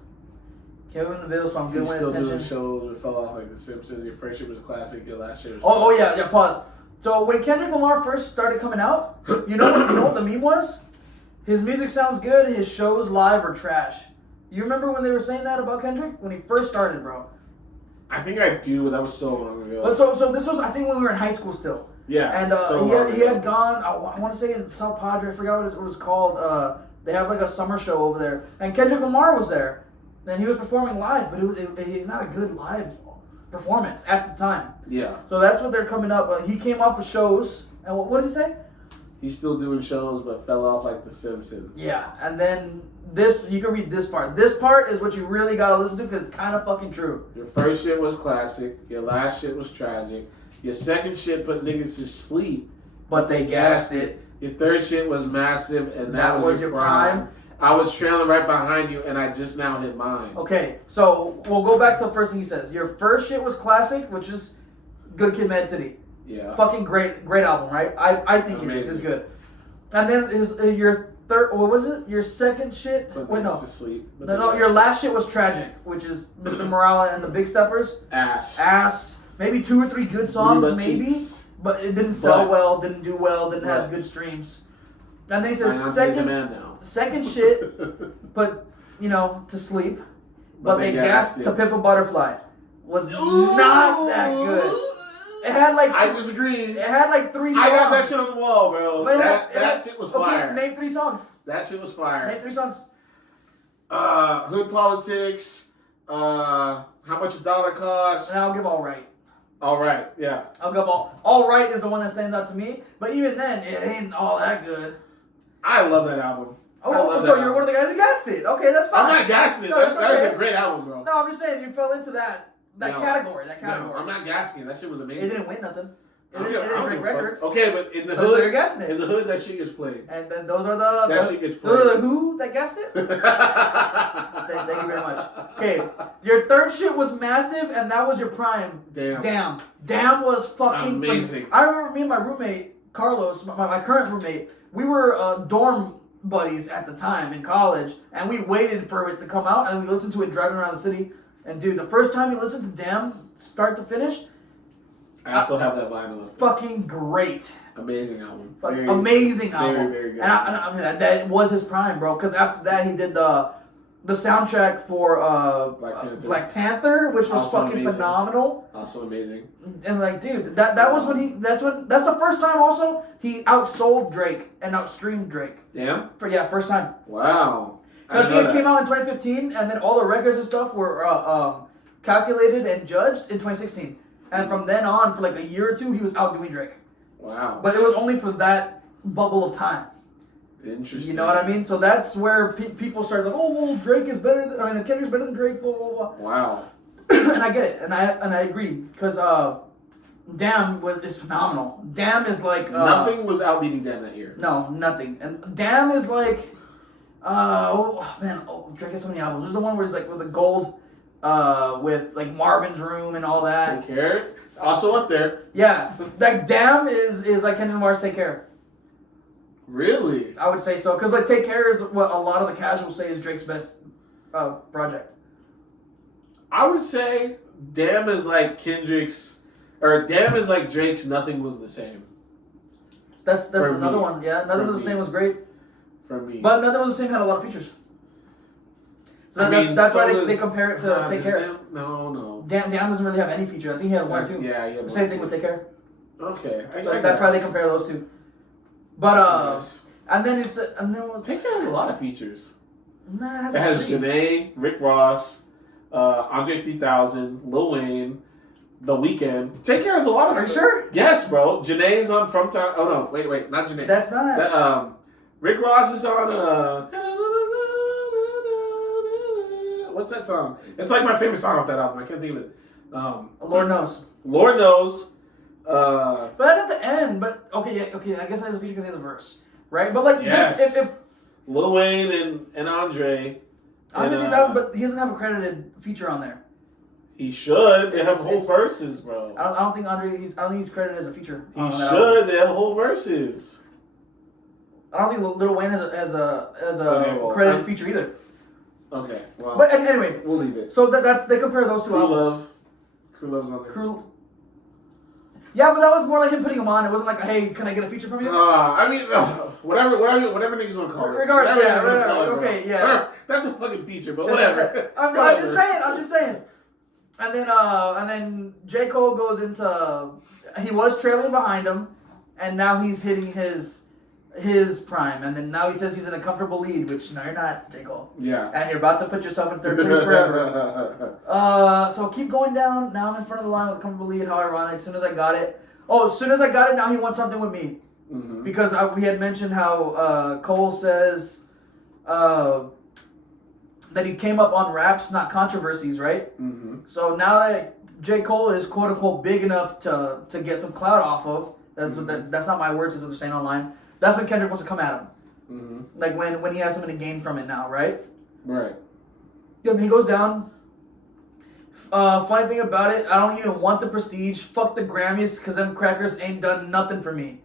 Came up in the Ville, so I'm good with still attention. doing shows. It fell off like The Simpsons. Your first shit was a classic. Your last shit was. Oh yeah. Pause. So when Kendrick Lamar first started coming out, you know what the meme was? His music sounds good. His shows live are trash. You remember when they were saying that about Kendrick when he first started, bro? I think I do, but that was so long ago. But so this was, I think, when we were in high school still. Yeah. And he had gone. I want to say in South Padre. I forgot what it was called. They have like a summer show over there, and Kendrick Lamar was there, and he was performing live. But he's not a good live performance at the time. Yeah. So that's what they're coming up. He came off of shows, and what did he say? He's still doing shows, but fell off like The Simpsons. Yeah, and then you can read this part. This part is what you really gotta listen to because it's kind of fucking true. Your first shit was classic. Your last shit was tragic. Your second shit put niggas to sleep, but they gassed it. Your third shit was massive, and that was your prime. I was trailing right behind you, and I just now hit mine. Okay, so we'll go back to the first thing he says. Your first shit was classic, which is Good Kid, Mad City. Yeah. Fucking great album, right? I think it is good. And then your third, what was it? Your second shit? Wait, no. To sleep. No, your last shit was Tragic, which is Mr. Morale and the Big Steppers. Ass. Maybe 2 or 3 good songs, maybe. But it didn't sell well, didn't do well, didn't have good streams. And then he says second shit, put, to sleep. But they gassed to Pimp a Butterfly. Was not that good. It had like I disagree. It had like 3 songs. I got that shit on the wall, bro. But that shit was fire. Okay, name 3 songs. That shit was fire. Name 3 songs. Hood Politics. How much a dollar costs? And I'll give All Right. All Right, yeah. I'll give All Right is the one that stands out to me. But even then, it ain't all that good. I love that album. Oh, so you're one of the guys who gassed it. Okay, that's fine. I'm not gassing it. That is a great album, bro. No, I'm just saying you fell into that category. No, I'm not gassing it. That shit was amazing. It didn't win nothing. It didn't break records. Okay, but in the hood, so you're guessing it. In the hood, that shit gets played. And then those are shit gets played. Those are the who that guessed it. Thank you very much. Okay, your third shit was massive, and that was your prime. Damn was fucking amazing. I remember me and my roommate Carlos, my current roommate. We were dorm buddies at the time in college, and we waited for it to come out, and we listened to it driving around the city. And dude, the first time we listened to Damn, start to finish, I also have that vinyl. Fucking great. Amazing album. Amazing album. Very good. And I mean, that was his prime, bro. Because after that, he did the soundtrack for Black Panther, which was also fucking phenomenal. Also amazing. And like, dude, that was when that's the first time also he outsold Drake and outstreamed Drake. Damn. First time. Wow. I think it came out in 2015, and then all the records and stuff were calculated and judged in 2016. And from then on, for like a year or two, he was outdoing Drake. Wow. But it was only for that bubble of time. Interesting. You know what I mean? So that's where people started like, oh, well, Drake is better than, Kendrick's better than Drake, blah, blah, blah. Wow. And I get it, and I agree, because Damn is phenomenal. Damn is like... nothing was outbeating Damn that year. No, nothing. And Damn is like... Drake has so many albums. There's the one where it's like with the gold, with like Marvin's Room and all that. Take Care. Also up there. Yeah, like Damn is like Kendrick Lamar's Take Care. Really? I would say so, because like Take Care is what a lot of the casuals say is Drake's best project. I would say Damn is like Kendrick's, or Damn is like Drake's Nothing Was the Same. That's another one. Yeah, Nothing Was the Same was great. For me. But Nothing Was the Same had a lot of features. So that's why they compare it to Take Care. Damn? No. Damn doesn't really have any feature. I think he had one or two. Yeah, he had the one same or thing two. with Take Care. Okay. So that's why they compare those two. But yes. and then Take Care has a lot of features. Nah, It has Janae, Rick Ross, Andre 3000, Lil Wayne, The Weeknd. Take Care has a lot of. Are you sure? Yes, bro. Janae's on From Time. Oh no, wait, not Janae. That's not. Rick Ross is on. What's that song? It's like my favorite song off that album. I can't think of it. Lord knows. Lord knows. But at the end, okay. I guess it has a feature because he has a verse, right? But like, Yes. just if Lil Wayne and Andre. I don't think that, but he doesn't have a credited feature on there. He should. They have whole verses, bro. I don't think I don't think he's credited as a feature. He should. They have whole verses. I don't think Lil Wayne has a credited feature either. Okay, well. But anyway, we'll leave it. So they compare those two albums. Crew Love's on there. Yeah, but that was more like him putting him on. It wasn't like, hey, can I get a feature from you? Whatever niggas want to call it. Regardless, okay, yeah. That's a fucking feature, but whatever. I'm just saying. And then J. Cole goes into, he was trailing behind him, and now he's hitting his prime, and then now he says he's in a comfortable lead, which no, you're not, J. Cole. Yeah. And you're about to put yourself in third place forever. So keep going down. Now I'm in front of the line with a comfortable lead. How ironic. As soon as I got it, now he wants something with me. Mm-hmm. Because we had mentioned how Cole says that he came up on raps, not controversies, right? Mm-hmm. So now that J. Cole is quote unquote big enough to get some clout off of, that's not my words, that's what they're saying online. That's when Kendrick wants to come at him. Mm-hmm. Like when he has something to gain from it now, right? Right. Yeah, he goes down. Funny thing about it, I don't even want the prestige. Fuck the Grammys, because them crackers ain't done nothing for me.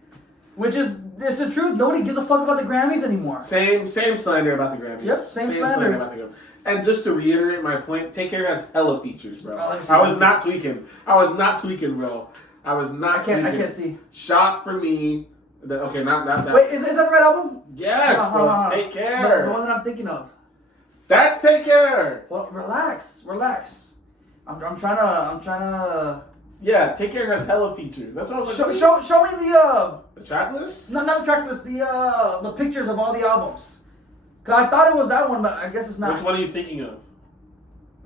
Which is, it's the truth. Nobody gives a fuck about the Grammys anymore. Same slander about the Grammys. Yep, same slander about the Grammys. And just to reiterate my point, Take Care has hella features, bro. I was not tweaking, bro. I can't see. Shot for Me. Okay, not that. Wait, is that the right album? Yes, bro. It's Take Care. The one that I'm thinking of. That's Take Care. Well, relax. I'm trying to. Yeah, Take Care has hella features. That's what I was like. Show me the track list. No, not the track list. The pictures of all the albums. Cause I thought it was that one, but I guess it's not. Which one are you thinking of?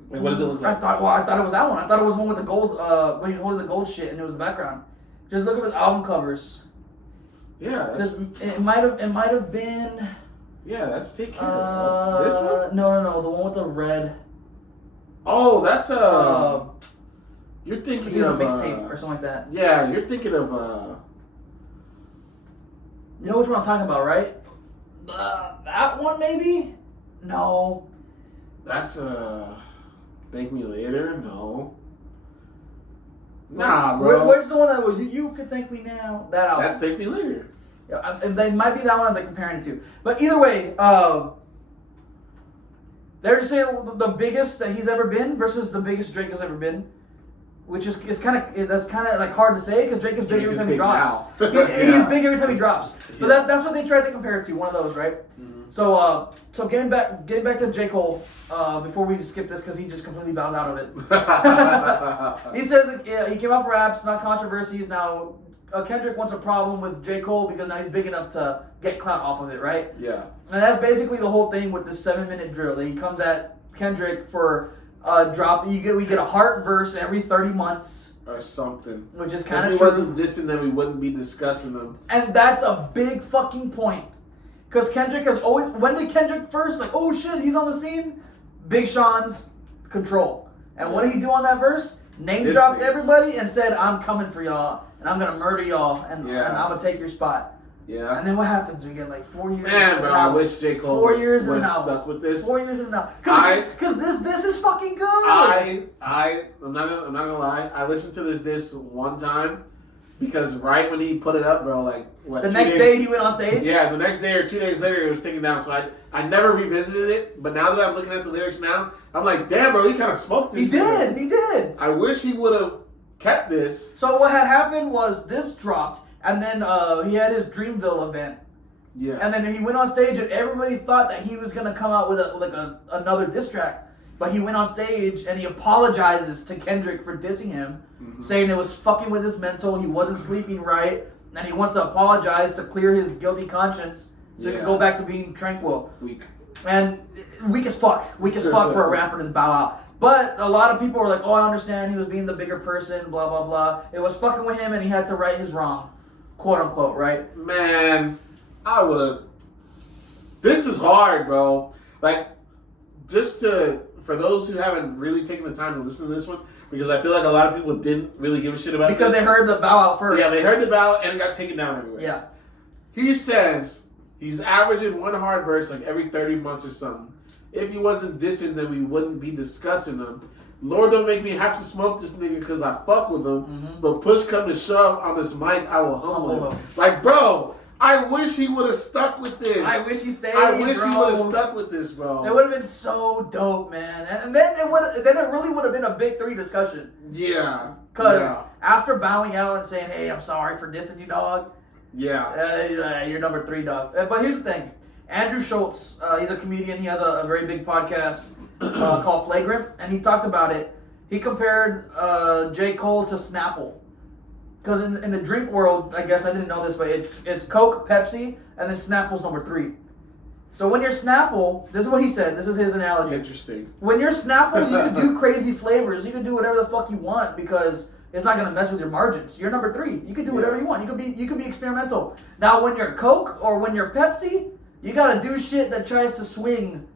Like, what does it look like? I thought it was that one. I thought it was one with the gold. When he was holding the gold shit and it was the background. Just look at his album covers. Yeah, it might have been. Yeah, that's Take Care. This one? No, the one with the red. Oh, that's you're thinking it's a mixtape or something like that. Yeah, you're thinking of You know which one I'm talking about, right? That one maybe? No. That's Thank Me Later? No. Nah, bro. Where's the one that you could thank me now? That album. That's Thank Me Later. Yeah, they might be that one that they're comparing it to. But either way, they're just saying the biggest that he's ever been versus the biggest Drake has ever been, which is kind of like hard to say because Drake is big every time he drops. He's big every time he drops. But that's what they tried to compare it to. One of those, right? Mm-hmm. So getting back to J. Cole before we skip this because he just completely bows out of it. He says he came off raps, not controversies. Now Kendrick wants a problem with J. Cole because now he's big enough to get clout off of it, right? Yeah. And that's basically the whole thing with this 7-minute drill. That he comes at Kendrick for a drop. We get a heart verse every 30 months. or something. Which is kind of true. If he wasn't dissing them, we wouldn't be discussing them. And that's a big fucking point. Because Kendrick has always... When did Kendrick first, like, oh shit, he's on the scene? Big Sean's Control. And what did he do on that verse? Name dropped everybody and said, I'm coming for y'all. And I'm going to murder y'all. And I'm going to take your spot. Yeah. And then what happens? We get like 4 years. Man, bro, I wish J. Cole would have stuck with this. 4 years and now. Because this is fucking good. I'm not gonna lie. I listened to this diss one time because right when he put it up, bro, like what? The next day he went on stage. Yeah, the next day or 2 days later it was taken down. So I never revisited it. But now that I'm looking at the lyrics now, I'm like, damn, bro, he kind of smoked this. He did. I wish he would have kept this. So what had happened was this dropped. And then he had his Dreamville event. Yeah. And then he went on stage, and everybody thought that he was gonna come out with another diss track. But he went on stage and he apologizes to Kendrick for dissing him, saying it was fucking with his mental. He wasn't sleeping right, and he wants to apologize to clear his guilty conscience so he can go back to being tranquil. Weak. And weak as fuck for a rapper to bow out. But a lot of people were like, "Oh, I understand. He was being the bigger person. Blah blah blah. It was fucking with him, and he had to right his wrong." Quote unquote, right? Man, I would've. This is hard, bro. Like, for those who haven't really taken the time to listen to this one, because I feel like a lot of people didn't really give a shit about it. Because they heard the bow out first. Yeah, they heard the bow and it got taken down everywhere. Yeah. He says he's averaging one hard verse like every 30 months or something. If he wasn't dissing them, we wouldn't be discussing them. Lord, don't make me have to smoke this nigga because I fuck with him. But push come to shove on this mic, I will humble him. Like, bro, I wish he would have stuck with this. I wish he stayed. I wish he would have stuck with this, bro. It would have been so dope, man. And then it really would have been a big three discussion. Yeah. Because after bowing out and saying, "Hey, I'm sorry for dissing you, dog." Yeah. You're number 3, dog. But here's the thing. Andrew Schultz, he's a comedian. He has a very big podcast called Flagrant, and he talked about it. He compared J. Cole to Snapple. Because in the drink world, I guess I didn't know this, but it's Coke, Pepsi, and then Snapple's number 3. So when you're Snapple, this is what he said. This is his analogy. Interesting. When you're Snapple, you can do crazy flavors. You can do whatever the fuck you want because it's not gonna mess with your margins. You're number 3. You can do whatever you want. You could be experimental. Now when you're Coke or when you're Pepsi, you gotta do shit that tries to swing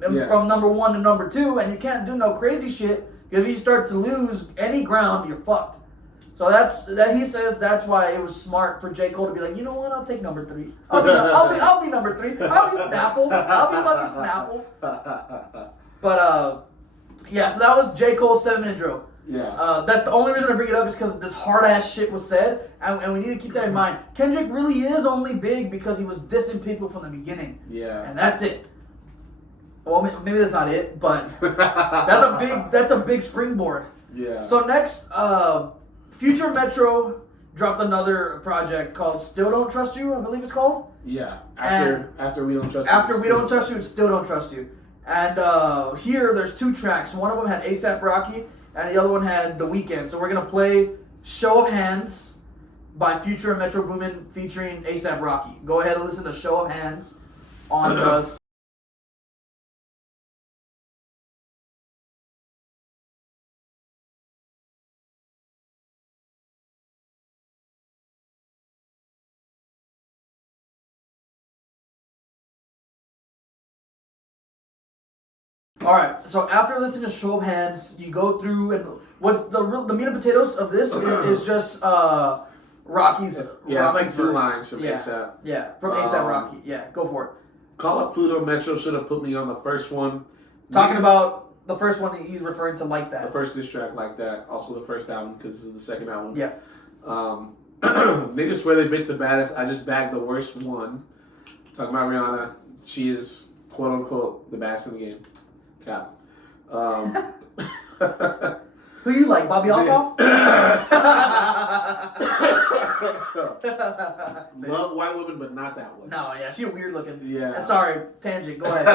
from number 1 to number 2, and you can't do no crazy shit. If you start to lose any ground, you're fucked. So he says that's why it was smart for J. Cole to be like, you know what, I'll take number 3. I'll be number 3. I'll be Snapple. I'll be fucking Snapple. But yeah, so that was J. Cole's 7-minute drill. Yeah. That's the only reason I bring it up is because this hard ass shit was said, and we need to keep that in mind. Kendrick really is only big because he was dissing people from the beginning. Yeah. And that's it. Well, maybe that's not it, but that's a big springboard. Yeah. So next, Future Metro dropped another project called Still Don't Trust You, I believe it's called. Yeah. After We Don't Trust You. After We Don't Trust You, it's Still Don't Trust You. And here there's 2 tracks. One of them had A$AP Rocky, and the other one had The Weeknd. So we're gonna play Show of Hands by Future and Metro Boomin featuring A$AP Rocky. Go ahead and listen to Show of Hands on the... All right, so after listening to Show of Hands, you go through and what's the meat and potatoes of this is just Rocky's. Yeah, Rocky's it's like 2 verse. lines from A$AP. Yeah, from A$AP Rocky. Yeah, go for it. Call Up Pluto Metro should have put me on the first one. Talking about the first one, he's referring to Like That. The first diss track Like That. Also the first album because this is the second album. Yeah. Niggas swear they bitch the baddest. I just bagged the worst one. Talking about Rihanna. She is quote unquote the baddest in the game. Cap. Who you like, Bobby Alcoff? Love white women, but not that one. No, yeah, she a weird looking. Yeah. I'm sorry, tangent. Go ahead.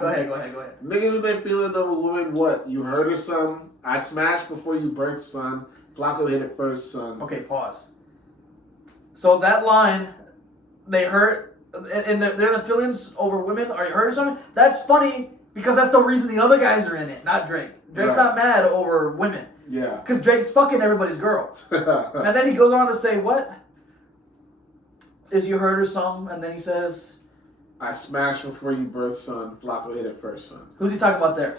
Go ahead. Niggas in their feeling of a woman, what? You heard her, son? I smashed before you birthed, son. Flacco hit it first, son. Okay, pause. So that line, they hurt, and they're in the feelings over women. Are you hurt or something? That's funny because that's the reason the other guys are in it, not Drake. Drake's not mad over women. Yeah. Because Drake's fucking everybody's girls. And then he goes on to say, what? Is you heard or something? And then he says, I smashed before you birthed, son. Flacco hit it first, son. who's he talking about there?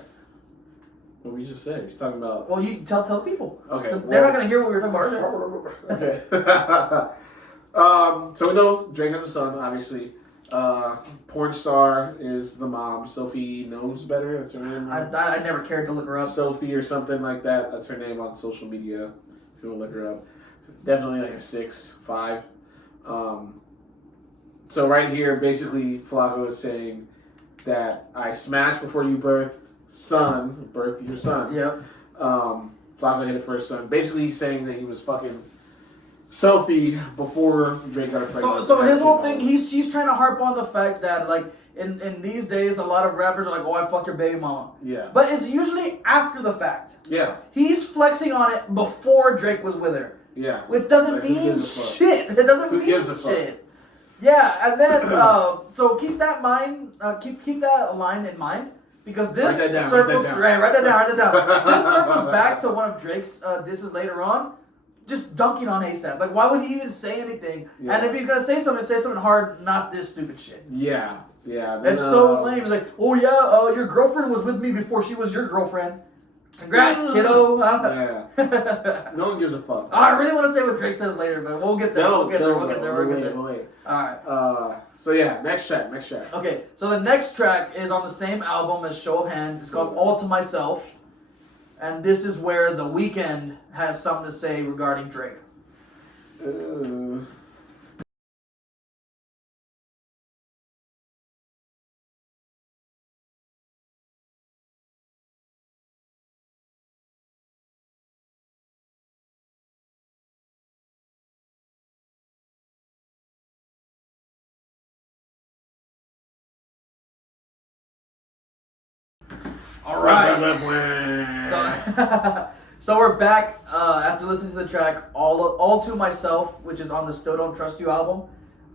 What we just said. He's talking about... Well, you tell the people. Okay. They're not going to hear what we were talking about earlier. Okay. So we know Drake has a son, obviously. Porn star is the mom. Sophie knows better. That's her name. I never cared to look her up. Sophie or something like that. That's her name on social media. If you want to look her up. Definitely like a 6'5". So right here, basically, Flacco is saying that I smashed before you birthed your son. Yep. Flacco hit it first, son. Basically, he's saying that he was fucking Sophie before Drake got pregnant. So his whole thing, he's trying to harp on the fact that, like, in these days, a lot of rappers are like, oh, I fucked your baby mama. Yeah. But it's usually after the fact. Yeah. He's flexing on it before Drake was with her. Yeah. Which doesn't Like, who mean gives a fuck? shit. It doesn't Who mean gives a fuck? shit. Yeah, and then so keep that mind, keep that line in mind because this Write that down, circles write that down. write that down. This circles back to one of Drake's disses later on, just dunking on ASAP. Like, why would he even say anything? Yeah. And if he's gonna say something hard, not this stupid shit. Yeah. Yeah. It's so lame. It's like, oh yeah, your girlfriend was with me before she was your girlfriend. Congrats, kiddo. Yeah. No one gives a fuck. I really want to say what Drake says later, but we'll get there. We'll get there. We'll wait. Alright. So yeah, next track. Okay, so the next track is on the same album as Show of Hands. It's called All to Myself. And this is where The Weeknd has something to say regarding Drake. All right. So we're back after listening to the track All to Myself, which is on the Still Don't Trust You album.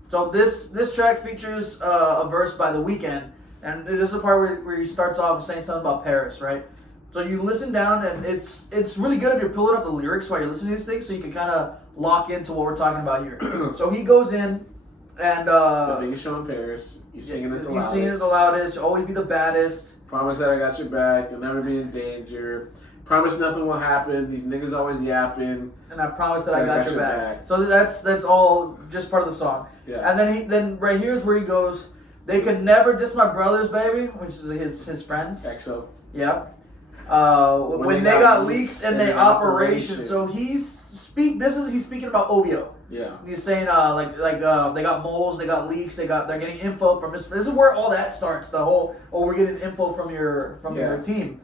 So this track features a verse by The Weeknd, and this is the part where he starts off saying something about Paris, right? So you listen down, and it's really good if you're pulling up the lyrics while you're listening to these things, so you can kind of lock into what we're talking about here. So he goes in, and the biggest show in Paris. You singing it the loudest. You singing it the loudest. You always be the baddest. Promise that I got your back. You'll never be in danger. Promise nothing will happen. These niggas always yapping. And I promise that I got your back. So that's all just part of the song. Yeah. And then right here's where he goes, they could never diss my brothers, baby, which is his friends. EXO. Yeah. When they got leaks in their operation. So he's speaking about OVO. Yeah. He's saying they got moles, they got leaks, they're getting info from his. This is where all that starts. The whole we're getting info from your team.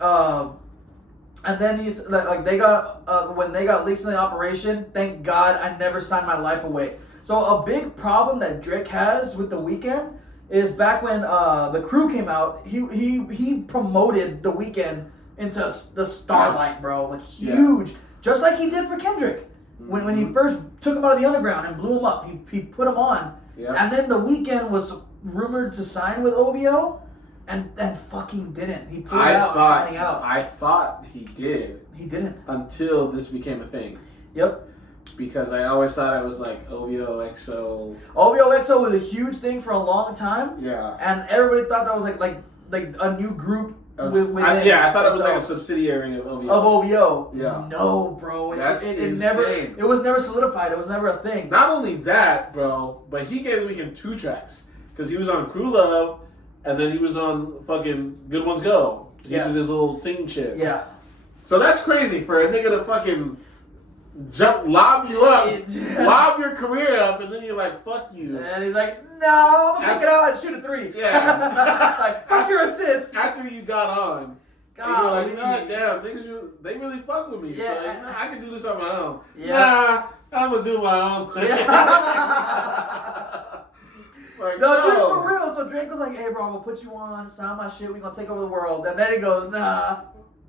And then he's like they got when they got leaks in the operation. Thank God I never signed my life away. So a big problem that Drake has with The Weeknd is back when the Crew came out, he promoted The Weeknd into the starlight, bro, like huge, just like he did for Kendrick. When he first took him out of the underground and blew him up, he put him on. Yep. And then The Weeknd was rumored to sign with OVO, and fucking didn't. He pulled out, signing out. I thought he did. He didn't. Until this became a thing. Yep. Because I always thought it was like OVO, EXO. OVO, EXO was a huge thing for a long time. Yeah. And everybody thought that was like a new group. I thought it was like a subsidiary of OVO. Of OVO. Yeah. No, bro. That's insane. It was never solidified. It was never a thing. Not only that, bro, but he gave The Weeknd 2 tracks. Because he was on Crew Love, and then he was on fucking Good Ones Go. He did his little singing shit. Yeah. So that's crazy for a nigga to fucking lob you up, lob your career up, and then you're like, fuck you. And he's like, no, I'm gonna take it out and shoot a 3. Yeah. Like, fuck your assist. After you got on. God, and you're like, God damn, niggas, they really fuck with me. Yeah. So I can do this on my own. Yeah. Nah, I'm gonna do my own thing. Like, no, dude, for real. So Drake was like, hey, bro, I'm gonna put you on, sign my shit, we gonna take over the world. And then he goes, nah,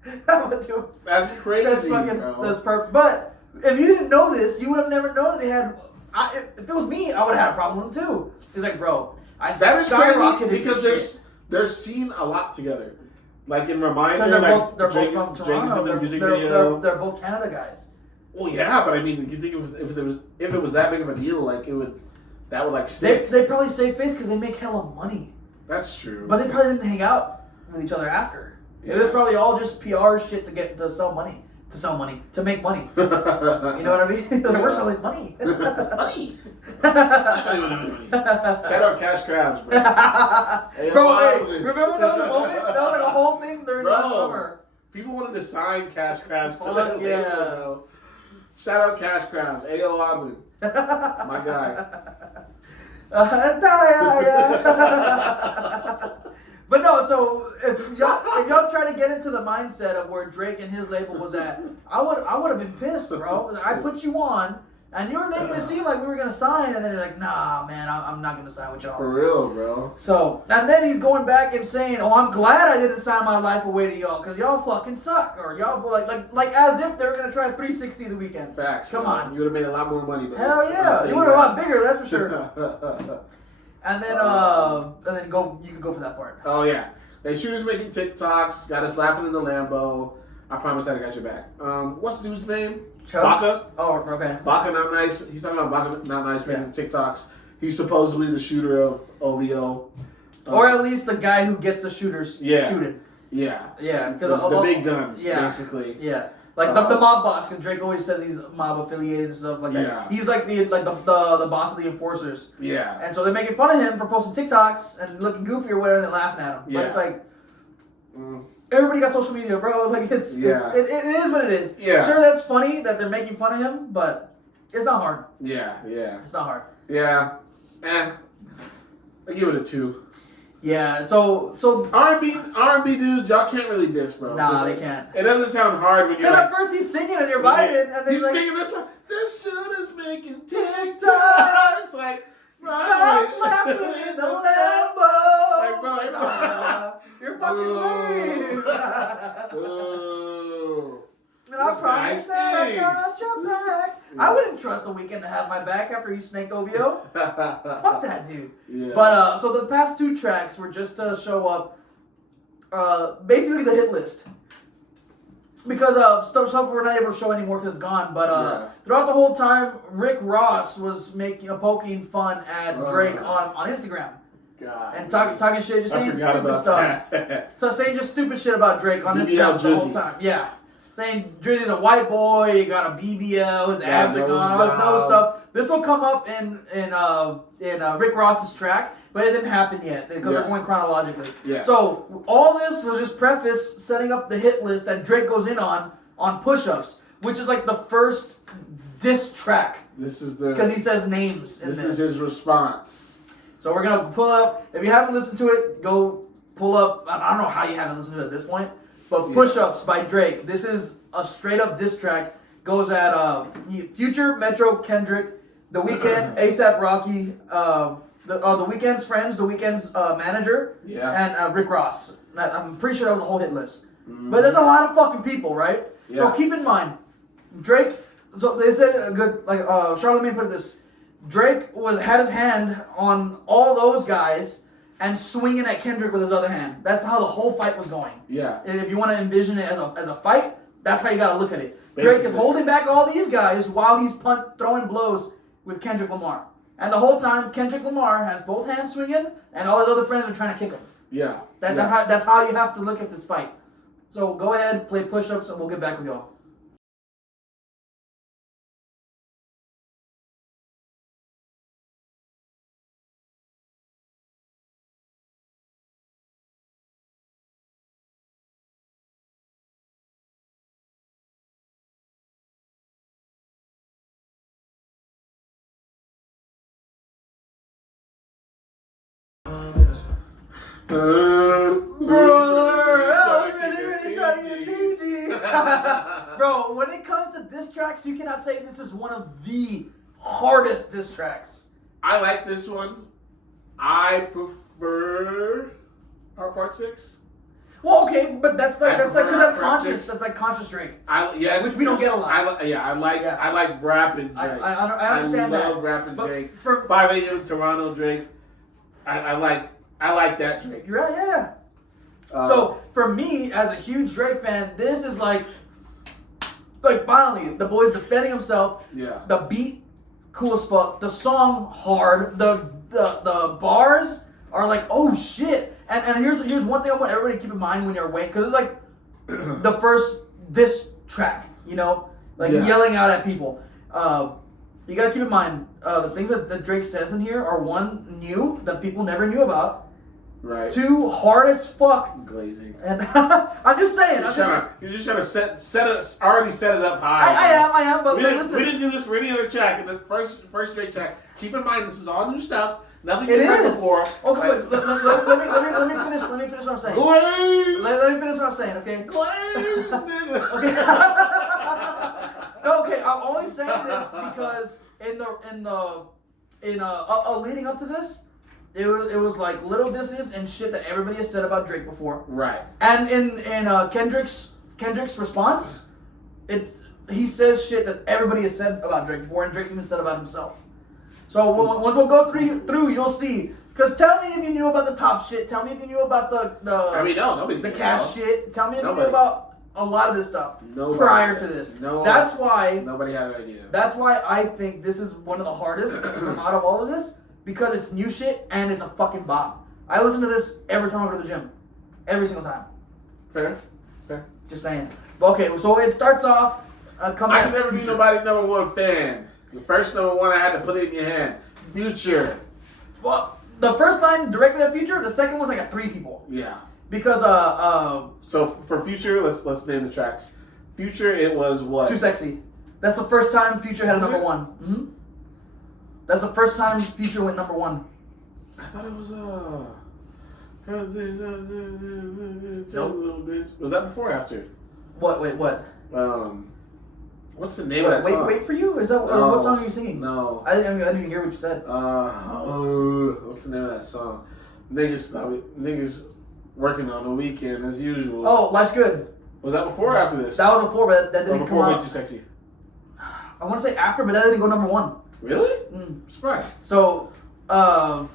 I'm gonna do it. That's crazy, bro. That's perfect. But if you didn't know this, you would have never known they had. If it was me, I would have had a problem with them too. He's like, bro, that is crazy because they're seen a lot together. Like in Reminder, Because they're Drake, both from Drake is in Toronto. the music video. They're both Canada guys. Well, yeah, but I mean, you think if it was that big of a deal, like that would like stick. They probably save face because they make hella money. That's true. But they probably didn't hang out with each other after. Yeah. It was probably all just PR shit to sell money. To make money. You know what I mean? We're selling money. Money. Shout out Cash Crabs, bro. Hey, remember that was a moment? That was like a whole thing during last summer. People wanted to sign Cash Crabs to Fuck the label, bro. Shout out Cash Crabs. A.O. Odlin. My guy. But no, so if y'all try to get into the mindset of where Drake and his label was at, I would have been pissed, bro. I put you on, and you were making it seem like we were gonna sign, and then you're like, nah, man, I'm not gonna sign with y'all. For real, bro. So, and then he's going back and saying, oh, I'm glad I didn't sign my life away to y'all, because y'all fucking suck, or y'all like as if they were gonna try 360 the weekend. Facts. Come bro. on. You would have made a lot more money, bro. Hell yeah, you would have a lot bigger, that's for sure. And then you can go for that part. Oh yeah, they shooters making TikToks, got us laughing in the Lambo. I promise that I got your back. What's the dude's name? Baka. Oh, okay. Baka Not Nice. He's talking about Baka Not Nice making TikToks. He's supposedly the shooter of OVO. Or at least the guy who gets the shooters shooting. Yeah. Yeah, because the big gun, basically. Yeah. Like the mob boss, because Drake always says he's mob affiliated and stuff like that. Yeah. He's like the boss of the enforcers. Yeah. And so they're making fun of him for posting TikToks and looking goofy or whatever, and they're laughing at him. Yeah. But it's like everybody got social media, bro. Like it is what it is. Yeah. Sure, that's funny that they're making fun of him, but it's not hard. Yeah. It's not hard. Yeah. I give it a 2. Yeah. So R&B dudes, y'all can't really diss, bro. Nah, they can't. It doesn't sound hard when you're Because like, at first he's singing and you're vibing, and then he's like, singing this one. This shooter's making TikToks. Like, God's laughing in the Lambo. Like, bro, you're fucking lame. And I promise that I got your back. I wouldn't trust The Weeknd to have my back after he snaked OVO. Fuck that dude. Yeah. But so the past 2 tracks were just to show up, basically the hit list. Because stuff we're not able to show anymore because it's gone. But throughout the whole time, Rick Ross was poking fun at Drake on Instagram. God. And talking shit, just saying stupid stuff. So saying just stupid shit about Drake on Instagram the whole time. Yeah. Saying Drizzy's a white boy, he got a BBL, his abs are gone, all this nose stuff. This will come up in Rick Ross's track, but it didn't happen yet because they're going chronologically. Yeah. So all this was just preface setting up the hit list that Drake goes in on Push-Ups, which is like the first diss track. This is because he says names in this. This is his response. So we're gonna pull up. If you haven't listened to it, go pull up. I don't know how you haven't listened to it at this point. But Push-Ups by Drake. This is a straight up diss track. Goes at Future, Metro, Kendrick, The Weeknd, A$AP Rocky, The Weeknd's friends, The Weeknd's manager, and Rick Ross. I'm pretty sure that was a whole hit list. But there's a lot of fucking people, right? Yeah. So keep in mind, Drake. So they said a good Charlamagne put it this: Drake had his hand on all those guys. And swinging at Kendrick with his other hand. That's how the whole fight was going. Yeah. And if you want to envision it as a fight, that's how you got to look at it. Basically. Drake is holding back all these guys while he's throwing blows with Kendrick Lamar. And the whole time, Kendrick Lamar has both hands swinging, and all his other friends are trying to kick him. Yeah. That's how you have to look at this fight. So go ahead, play Push-Ups, and we'll get back with y'all. Bro, when it comes to diss tracks, you cannot say this is one of the hardest diss tracks. I like this one. I prefer our Part 6. Well, okay, but that's conscious. That's like conscious Drake. Which we don't get a lot. I like rapping Drake. I understand that. I love rapping Drake. 5 a.m. Toronto Drake. I like that Drake. Yeah. So for me, as a huge Drake fan, this is like finally, the boy's defending himself. Yeah. The beat, cool as fuck. The song, hard. The bars are like, oh shit. And here's one thing I want everybody to keep in mind when you're awake, because it's like the first diss track, you know, like yelling out at people. You gotta keep in mind the things that Drake says in here are one, new, that people never knew about. Right. Two, hard as fuck. Glazing. And I'm just saying. You're just trying to already set it up high. I am, but listen. We didn't do this for any other track. In the first Drake track, keep in mind this is all new stuff. Nothing you've heard before. Okay, wait, let me finish what I'm saying. Glaze. Let me finish what I'm saying, okay? Glaze, nigga. Okay. No, okay. I'm only saying this because leading up to this, it was like little disses and shit that everybody has said about Drake before. Right. And in Kendrick's response, he says shit that everybody has said about Drake before, and Drake's even said about himself. So once we'll go through, you'll see. Cause tell me if you knew about the top shit. Tell me if you knew about the cash shit. Tell me if you knew about a lot of this stuff prior to this. That's why nobody had an idea. That's why I think this is one of the hardest to come out of all of this, because it's new shit and it's a fucking bop. I listen to this every time I go to the gym, every single time. Fair. Just saying. But okay, so it starts off. I can never be nobody's number one fan. The first number one, I had to put it in your hand. Future. Well, the first line directly at Future. The second was like at 3 people. Yeah. Because So for Future, let's name the tracks. Future, it was what? Too Sexy. That's the first time Future had a number one. Mm-hmm. That's the first time Future went number one. I thought it was Nope. Was that before or after? What? Wait, what? What's the name of that song? Wait for you? Is that or what song are you singing? No. I didn't even hear what you said. What's the name of that song? Niggas working on the weekend as usual. Oh, Life's Good. Was that before or after this? That was before, but that didn't come out. Way Too Sexy. I want to say after, but that didn't go number one. Really? Surprised. So, what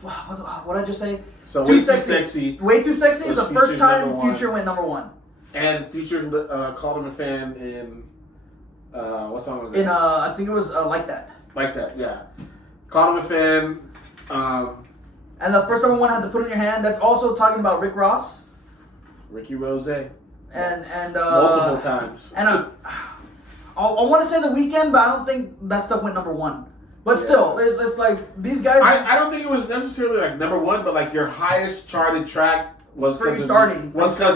did I just say? So Way Too Sexy. Way Too Sexy is the first time Future went number one. And Future called him a fan in, what song was it? In, I think it was Like That. Like That, yeah. Called him a fan. And the first number one had to put in your hand. That's also talking about Rick Ross. Ricky Rose. And multiple times. And I want to say The Weeknd, but I don't think that stuff went number one. But still, it's like these guys. I don't think it was necessarily like number one, but like your highest charted track was because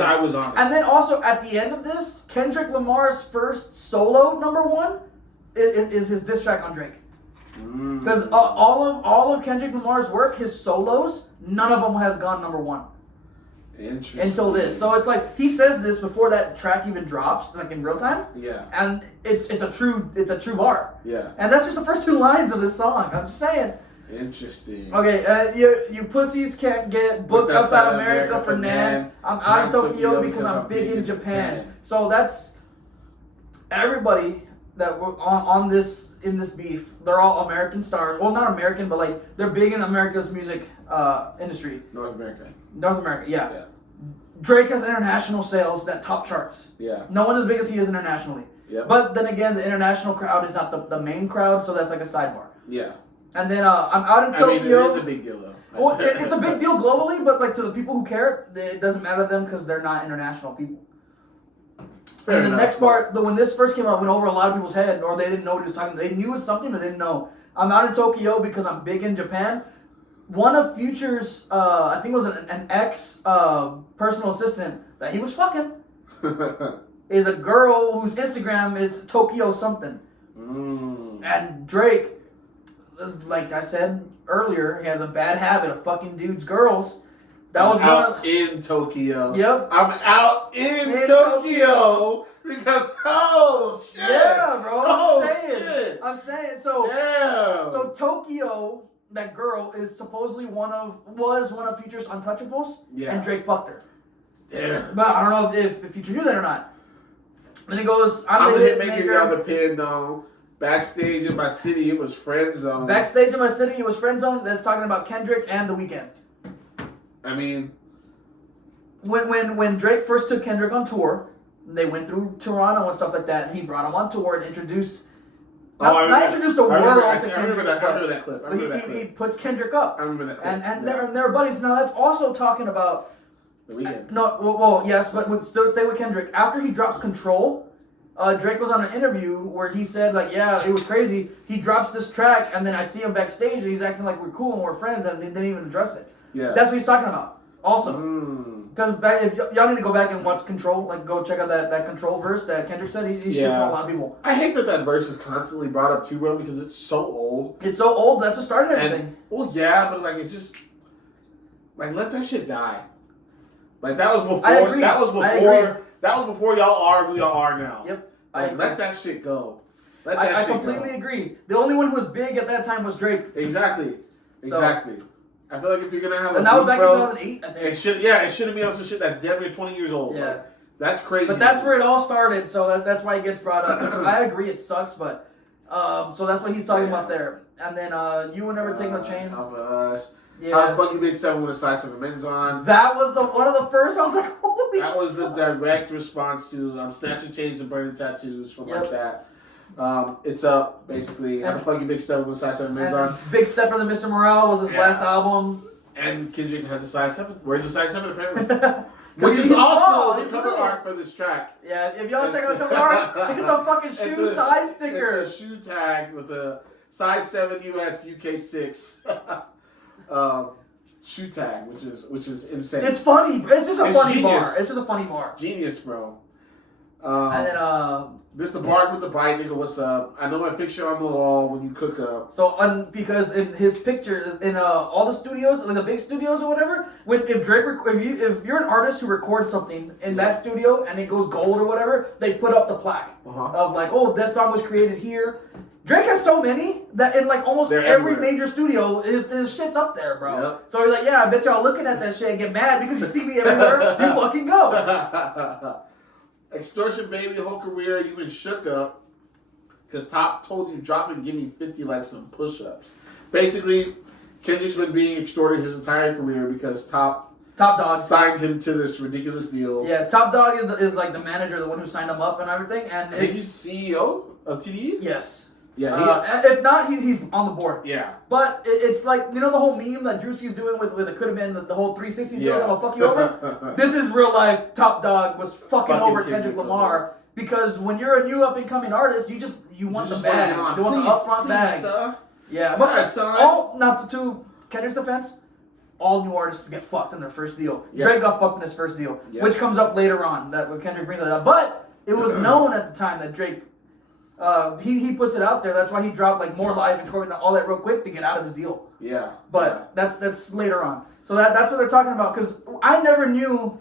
I was on it. And then also at the end of this, Kendrick Lamar's first solo number one is his diss track on Drake. Because all of Kendrick Lamar's work, his solos, none of them have gone number one. Interesting. Until this, so it's like he says this before that track even drops, like in real time. Yeah. And it's a true bar. Yeah. And that's just the first 2 lines of this song. I'm just saying. Interesting. Okay, you pussies can't get booked outside America for Nan. I'm out of Tokyo because I'm big in Japan. So that's everybody that were on this in this beef. They're all American stars. Well, not American, but like they're big in America's music industry. North America, yeah. Drake has international sales that top charts. Yeah. No one as big as he is internationally. Yeah. But then again, the international crowd is not the main crowd, so that's like a sidebar. Yeah. And then I'm out in Tokyo. I mean, it is a big deal though. Well, it's a big deal globally, but like to the people who care, it doesn't matter to them because they're not international people. And the next part, when this first came out, went over a lot of people's head, or they didn't know what he was talking about. They knew it was something, but they didn't know. I'm out in Tokyo because I'm big in Japan. One of Future's, I think it was an ex personal assistant that he was fucking, is a girl whose Instagram is Tokyo something. And Drake, like I said earlier, he has a bad habit of fucking dudes' girls. That was out in Tokyo. Yep. I'm out in Tokyo because shit. Yeah, bro. I'm saying. Shit. So. Damn. So Tokyo, that girl, is supposedly was one of Future's untouchables. Yeah. And Drake fucked her. Damn. But I don't know if Future knew that or not. Then he goes, I'm the hitmaker on the pin though. Backstage in my city, it was friend zone. Backstage in my city, it was friend zone. That's talking about Kendrick and The Weeknd. I mean, when Drake first took Kendrick on tour, they went through Toronto and stuff like that, and he brought him on tour and introduced. Not introduced the world to Kendrick. I remember that clip. He puts Kendrick up. I remember that clip. And they're buddies. Now that's also talking about The Weeknd. No, well, yes, but still stay with Kendrick. After he dropped Control, Drake was on an interview where he said, like, yeah, it was crazy. He drops this track, and then I see him backstage, and he's acting like we're cool and we're friends, and they didn't even address it. Yeah. That's what he's talking about. Also. Because if y'all need to go back and watch Control, like go check out that Control verse that Kendrick said, he shits on a lot of people. I hate that verse is constantly brought up too, bro, because it's so old. It's so old, that's what started everything. Well, yeah, but like it's just like let that shit die. Like that was before. I agree. That was before y'all are who y'all are now. Yep. Like let that shit go. I completely agree. The only one who was big at that time was Drake. Exactly. I feel like if you're gonna have and that was back in 2008, I think. It shouldn't be on some shit that's damn near 20 years old. Yeah. Like, that's crazy. But that's where it all started, so that's why it gets brought up. I agree, it sucks, but so that's what he's talking about there. And then You Will Never Take No Chain. Alpha Us. Yeah. Fucking Big 7 with a size 7 men's on. That was one of the first. I was like, holy. That was the direct response to snatching chains and burning tattoos from like that. It's up, basically. Have a fucking Big 7 with a size 7 men's on. Big Step for the Mr. Morale was his last album. And Kendrick has a size 7. Where's the size 7 apparently? Which is also the cover art for this track. Yeah, if y'all check out the cover art, it's a fucking shoe size sticker. It's a shoe tag with a size 7 US UK 6 shoe tag, which is insane. It's funny. It's just a funny bar. It's just a funny bar. Genius, bro. And then this the Bard with the bite, nigga. What's up? I know my picture on the wall when you cook up. So because in his picture in all the studios, like the big studios or whatever, if you're an artist who records something in that studio and it goes gold or whatever, they put up the plaque of like, oh, this song was created here. Drake has so many that in like almost every major studio, his shit's up there, bro. Yep. So he's like, yeah, I bet y'all looking at that shit and get mad because you see me everywhere. You fucking go. Extortion baby, whole career you been shook up because Top told you drop and give me 50 like some push-ups. Basically, Kendrick's been being extorted his entire career because Top Dog signed him to this ridiculous deal. Yeah, Top Dog is like the manager, the one who signed him up and everything. And he's CEO of TDE? Yes. Yeah. If not, he's on the board. Yeah. But it's like, you know the whole meme that Drewski's doing with it could have been the whole 360 deal that'll fuck you over? This is real life. Top Dog was fucking over Kendrick Lamar because when you're a new up and coming artist, you want the bag. You want the upfront bag. Sir. Yeah. But not to Kendrick's defense, all new artists get fucked in their first deal. Yeah. Drake got fucked in his first deal, which comes up later on. That when Kendrick brings that up. But it was known at the time that Drake he puts it out there. That's why he dropped like more live and touring all that real quick to get out of his deal. Yeah. But that's later on. So that's what they're talking about. Because I never knew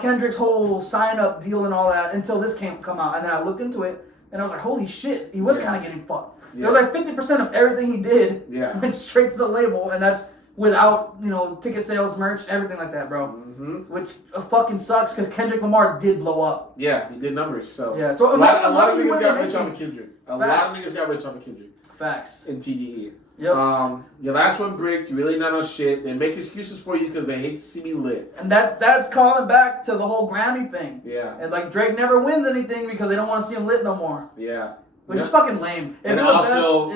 Kendrick's whole sign up deal and all that until this come out, and then I looked into it and I was like, holy shit, he was kind of getting fucked. Yeah. It was like 50% of everything he did went straight to the label, and that's without ticket sales, merch, everything like that, bro. Mm-hmm. Which fucking sucks because Kendrick Lamar did blow up. Yeah, he did numbers. So yeah, so a lot of niggas got rich off of Kendrick. A lot of niggas got rich off of Kendrick. Facts. In TDE. Yep. Your last one bricked. You really not know shit. They make excuses for you because they hate to see me lit. And that's calling back to the whole Grammy thing. Yeah. And like Drake never wins anything because they don't want to see him lit no more. Yeah. Which is fucking lame. And also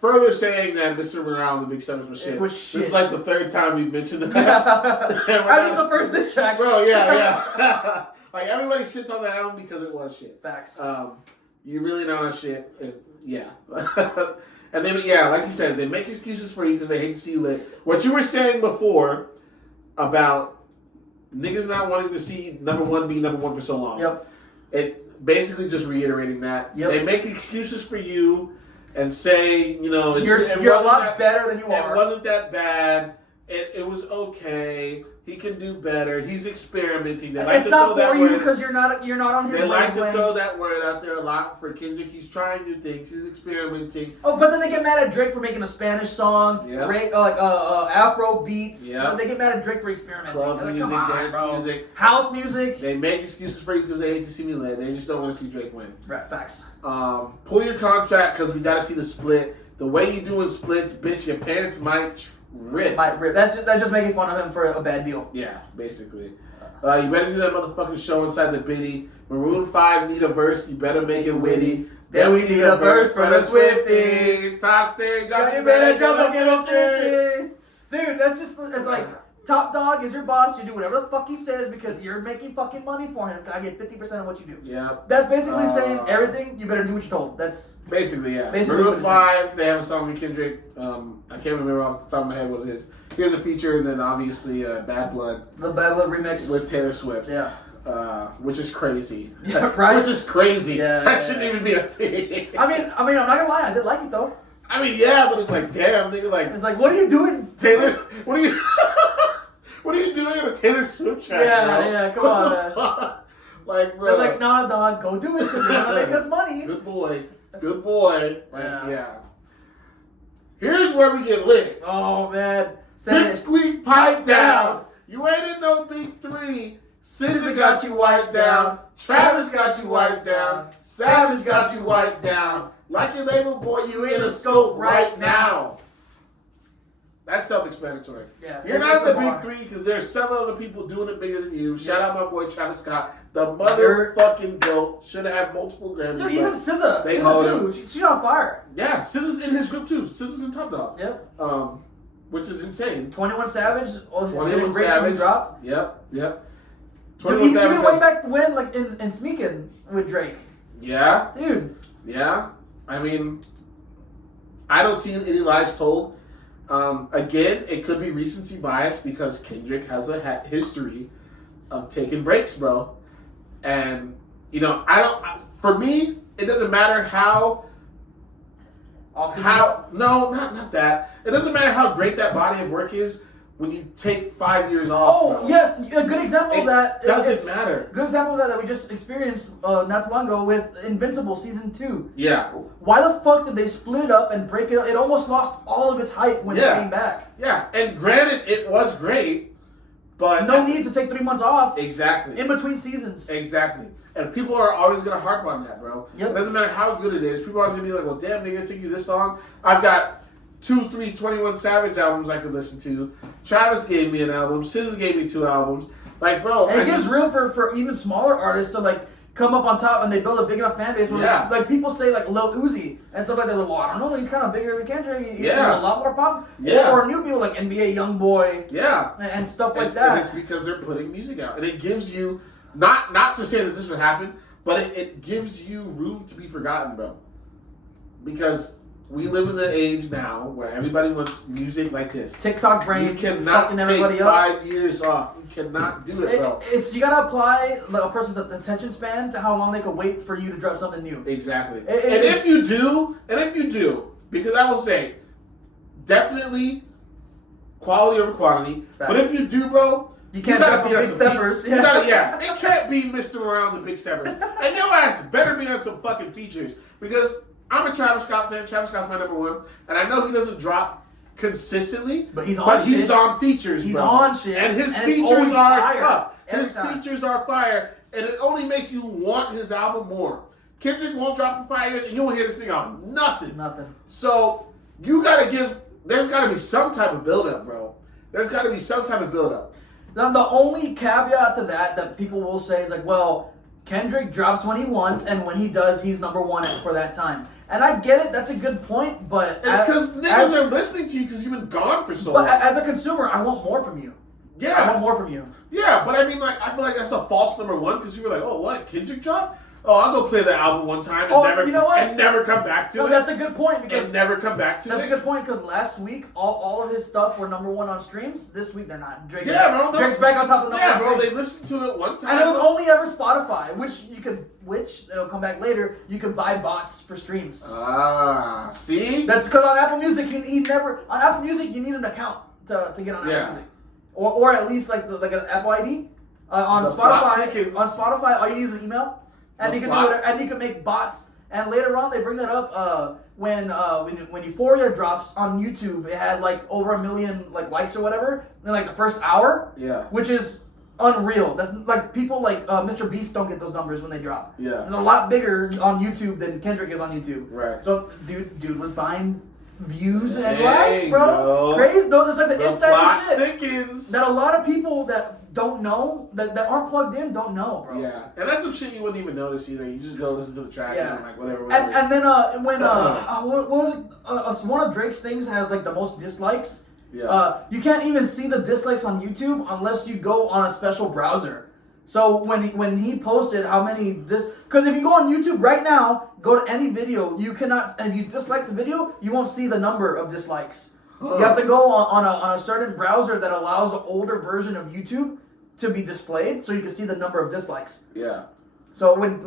further saying that Mr. Morale and the Big 7 was shit. This is like the third time we've mentioned that. I was the first diss track. Bro, yeah. Like everybody shits on that album because it was shit. Facts. You really know that shit. Yeah. And then, like you said, they make excuses for you because they hate to see you lit. What you were saying before about niggas not wanting to see number one be number one for so long. Yep. It basically just reiterating that. Yep. They make excuses for you and say, you're a lot better than you are. It wasn't that bad. It was okay. He can do better. He's experimenting. It's not for you because you're not on his. They like to throw that word out there a lot for Kendrick. He's trying new things. He's experimenting. Oh, but then they get mad at Drake for making a Spanish song. Yeah. Afro beats. Yeah. They get mad at Drake for experimenting. Club music, dance music, house music. They make excuses for you because they hate to see me lit. They just don't want to see Drake win. Right. Facts. Pull your contract because we got to see the split. The way you doing splits, bitch, your pants might rip. Might rip. That's just making fun of him for a bad deal. Yeah, basically. You better do that motherfucking show inside the Biddy. Maroon 5 need a verse, you better make it witty. Then we need a verse for the Swifties. Toxic, got you better come and get it. Dude, that's just, it's like, Top Dog is your boss, you do whatever the fuck he says because you're making fucking money for him. I get 50% of what you do. Yeah. That's basically saying everything, you better do what you're told. That's basically, yeah. Basically Maroon 5, they have a song with Kendrick. I can't remember off the top of my head what it is. Here's a feature, and then obviously Bad Blood. The Bad Blood remix. With Taylor Swift. Yeah. Which is crazy. Yeah, right? Which is crazy. Yeah, that shouldn't even be a thing. I mean, I'm not gonna lie, I did like it though. I mean, yeah, but it's like, damn, nigga, like... It's like, what are you doing? Taylor... What are you... What are you doing in a Taylor Swift track, bro? Yeah, come on, man. Like, bro. It's like, nah, dog, go do it because you're gonna make us money. Good boy. Like, yeah. Here's where we get lit. Oh, man. Big squeak, pipe down. You ain't in no big three. SZA got you wiped down. Travis got you wiped down. Savage got you wiped down. Like your label boy, you in a scope right now. That's self-explanatory. Yeah, you're not in the big three because there's several other people doing it bigger than you. Shout out my boy Travis Scott, the motherfucking GOAT. Should have had multiple Grammys. Dude, even SZA. They SZA too. She's on fire. Yeah, SZA's in his group too. SZA's in Top Dog. Yep. Which is insane. 21 Savage. 21 Savage. Dropped. Yep. 21 Savage. Even way back when, like in Sneakin' with Drake. Yeah. Dude. Yeah. I mean, I don't see any lies told. Again, it could be recency bias because Kendrick has a history of taking breaks, bro. And, for me, it doesn't matter how, not that. It doesn't matter how great that body of work is when you take 5 years off. Oh, bro. yes. A good example of that. Doesn't matter. Good example of that we just experienced not too long ago with Invincible Season 2. Yeah. Why the fuck did they split it up and break it up? It almost lost all of its hype when it came back. Yeah, and granted, it was great, but... No need to take 3 months off. Exactly. In between seasons. Exactly. And people are always going to harp on that, bro. Yep. It doesn't matter how good it is. People are always going to be like, well, damn, nigga, it took you this long. I've got 2, 3 21 Savage albums I could listen to. Travis gave me an album. SZA gave me 2 albums. Like, bro. And it gives room for even smaller artists to, like, come up on top and they build a big enough fan base where, like, people say, like, Lil Uzi and stuff like that. Like, well, I don't know. He's kind of bigger than Kendrick. He's a lot more pop. Yeah. Or new people like NBA Youngboy. Yeah. And stuff like that. And it's because they're putting music out. And it gives you, not to say that this would happen, but it gives you room to be forgotten, bro. Because we live in the age now where everybody wants music like this. TikTok brain. You cannot fucking take everybody 5 years off. You cannot do it, bro. You gotta apply a person's attention span to how long they can wait for you to drop something new. Exactly. And if you do, because I will say, definitely quality over quantity. Right. But if you do, bro, you can't be big steppers. It can't be Mr. Around the Big Steppers. And your ass better be on some fucking features. Because I'm a Travis Scott fan. Travis Scott's my number one. And I know he doesn't drop consistently. But he's on features, He's bro. on shit. And his features are tough. Features are fire. And it only makes you want his album more. Kendrick won't drop for 5 years and you won't hear this thing on nothing. So there's gotta be some type of build-up, bro. There's gotta be some type of build-up. Now, the only caveat to that people will say is like, well, Kendrick drops when he wants, and when he does, he's number one for that time. And I get it, that's a good point, but... It's because niggas are listening to you because you've been gone for so long. But as a consumer, I want more from you. Yeah. I want more from you. Yeah, but I mean, like, I feel like that's a false number one because people are like, oh, what, Kendrick dropped? Oh, I'll go play that album one time and never come back to it. That's a good point because... And never come back to it. That's a good point because last week, all of his stuff were number one on streams. This week, they're not. Drake's back on top of the number one. Yeah, bro, they listened to it one time. And it was only ever Spotify, which it'll come back later, you can buy bots for streams. Ah, see? That's because on Apple Music, he never... On Apple Music, you need an account to get on Apple Music. Or at least like an Apple ID. On Spotify, all you need is an email. And you can do whatever, and you can make bots. And later on, they bring that up when Euphoria drops on YouTube. It had like over 1 million likes or whatever in like the first hour. Yeah. Which is unreal. That's like people like Mr. Beast don't get those numbers when they drop. Yeah. It's a lot bigger on YouTube than Kendrick is on YouTube. Right. So dude was buying views and likes, bro. Crazy. No, there's like the inside shit thickens. that a lot of people that don't know, that aren't plugged in, don't know, bro. Yeah, and that's some shit you wouldn't even notice either. You just go listen to the track and like whatever. And then when what was it? One of Drake's things has like the most dislikes. Yeah. You can't even see the dislikes on YouTube unless you go on a special browser. So when he posted how many because if you go on YouTube right now, go to any video, you cannot, and if you dislike the video, you won't see the number of dislikes. You have to go on a certain browser that allows the older version of YouTube to be displayed, so you can see the number of dislikes. Yeah. So when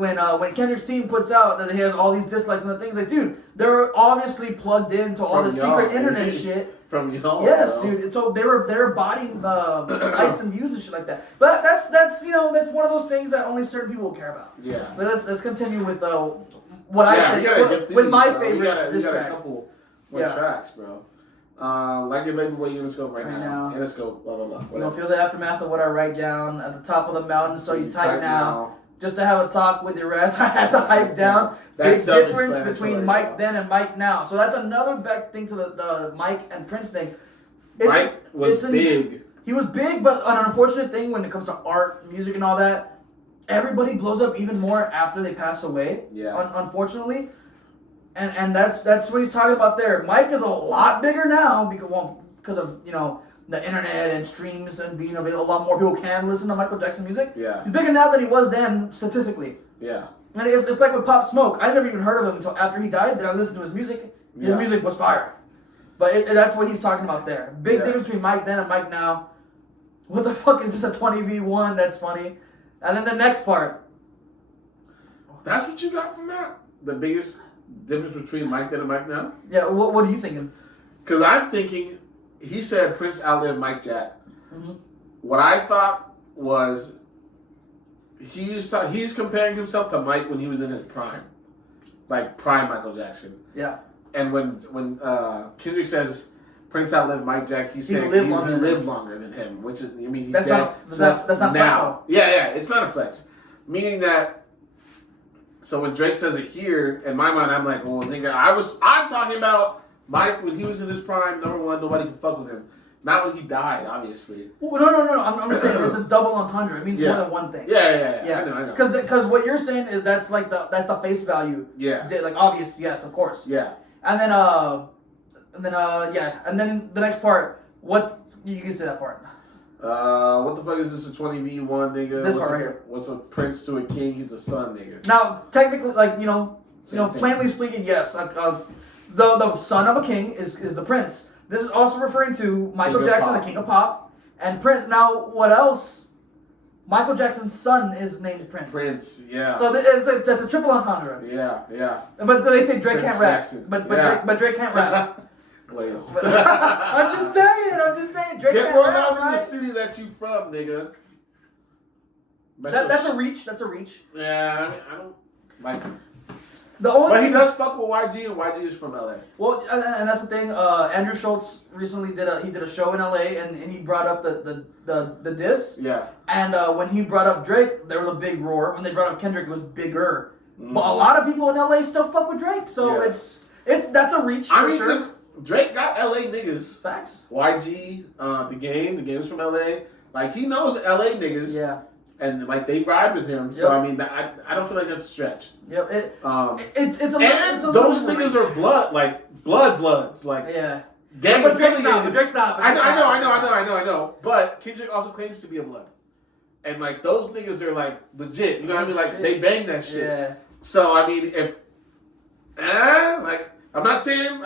Kendrick's team puts out that he has all these dislikes and the things, like, dude, they're obviously plugged into all the secret internet shit. From y'all, yes, bro. dude. So they were botting likes and views and shit like that. But that's that's one of those things that only certain people will care about. Yeah. But let's continue with what I say with my favorite diss track. A couple more tracks, bro. Like your label, what Uniscope right now. Interscope, blah blah blah. You don't feel the aftermath of what I write down at the top of the mountain, so you type now. Just to have a talk with your ass, I had to hype down. Big difference between Mike then and Mike now. So that's another back thing to the Mike and Prince thing. Mike was big. He was big, but an unfortunate thing when it comes to art, music, and all that, everybody blows up even more after they pass away. Yeah. Unfortunately, and that's what he's talking about there. Mike is a lot bigger now because of the internet and streams and being a lot more people can listen to Michael Jackson music. Yeah. He's bigger now than he was then, statistically. Yeah. And it's like with Pop Smoke. I never even heard of him until after he died. Then I listened to his music. His music was fire. But that's what he's talking about there. Big difference between Mike then and Mike now. What the fuck is this, a 20v1? That's funny. And then the next part. That's what you got from that? The biggest difference between Mike then and Mike now? Yeah, what are you thinking? Because I'm thinking, he said Prince outlived Mike Jack. Mm-hmm. What I thought was he's comparing himself to Mike when he was in his prime. Like prime Michael Jackson. Yeah. And when Kendrick says Prince outlived Mike Jack, he's saying he lived longer than him, which is, I mean, he's that's dead. Not, that's not now. Yeah, it's not a flex. Meaning that, so when Drake says it here, in my mind, I'm like, well, nigga, I'm talking about Mike when he was in his prime, number one, nobody can fuck with him. Not when he died, obviously. Well, no. I'm just saying it's a double entendre. It means more than one thing. Yeah. I know. Because what you're saying is that's the face value. Yeah. Like obvious, yes, of course. Yeah. And then the next part. You can say that part. What the fuck is this, a 20v1, nigga? This part right here. What's a prince to a king? He's a son, nigga. Now, technically, plainly speaking, yes. The son of a king is the prince. This is also referring to Michael Jackson, the king of pop, and Prince. Now, what else? Michael Jackson's son is named Prince. Prince, yeah. So that's a triple entendre. Yeah. But they say Drake Prince can't rap. Jackson. But Drake can't rap. Glaze. I'm just saying. Drake Get can't more rap, love in the city that you from, nigga. That's a reach. Yeah, I mean, I don't like. But he does fuck with YG, and YG is from LA. Well, and that's the thing. Andrew Schultz recently did a show in LA, and he brought up the diss. Yeah. And when he brought up Drake, there was a big roar. When they brought up Kendrick, it was bigger. But a lot of people in LA still fuck with Drake, so it's that's a reach. I mean, because Drake got LA niggas. Facts. YG, the game's from LA. Like, he knows LA niggas. Yeah. And like they ride with him, so I mean, I don't feel like that's a stretch. Yep. It's a and those niggas are bloods, like gang. But Drake's not. I know. But Kendrick also claims to be a blood, and like those niggas are like legit. You know what I mean? Like they bang that shit. Yeah. So I mean, I'm not saying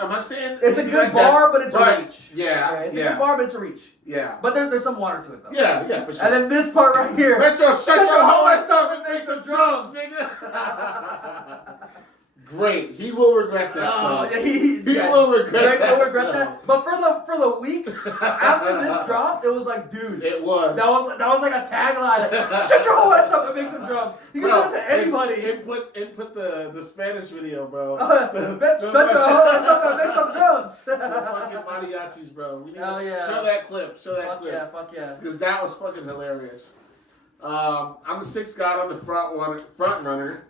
it's a good bar, but it's a reach. Yeah, it's a good bar, but it's a reach. Yeah, but there's some water to it though. Yeah, for sure. And then this part right here. Shut your whole ass up and make some drums, nigga. Great. He will regret that. Oh, yeah, he will regret that. Drake will regret that. But for the week after this dropped, it was like, dude. It was. That was like a tagline. Like, shut your whole ass up and make some drums. You can do it to anybody. Input the Spanish video, bro. Shut your whole ass up and make some drums. The fucking mariachis, bro. We need to show that clip. Fuck yeah. Because that was fucking hilarious. I'm the sixth god on the front runner.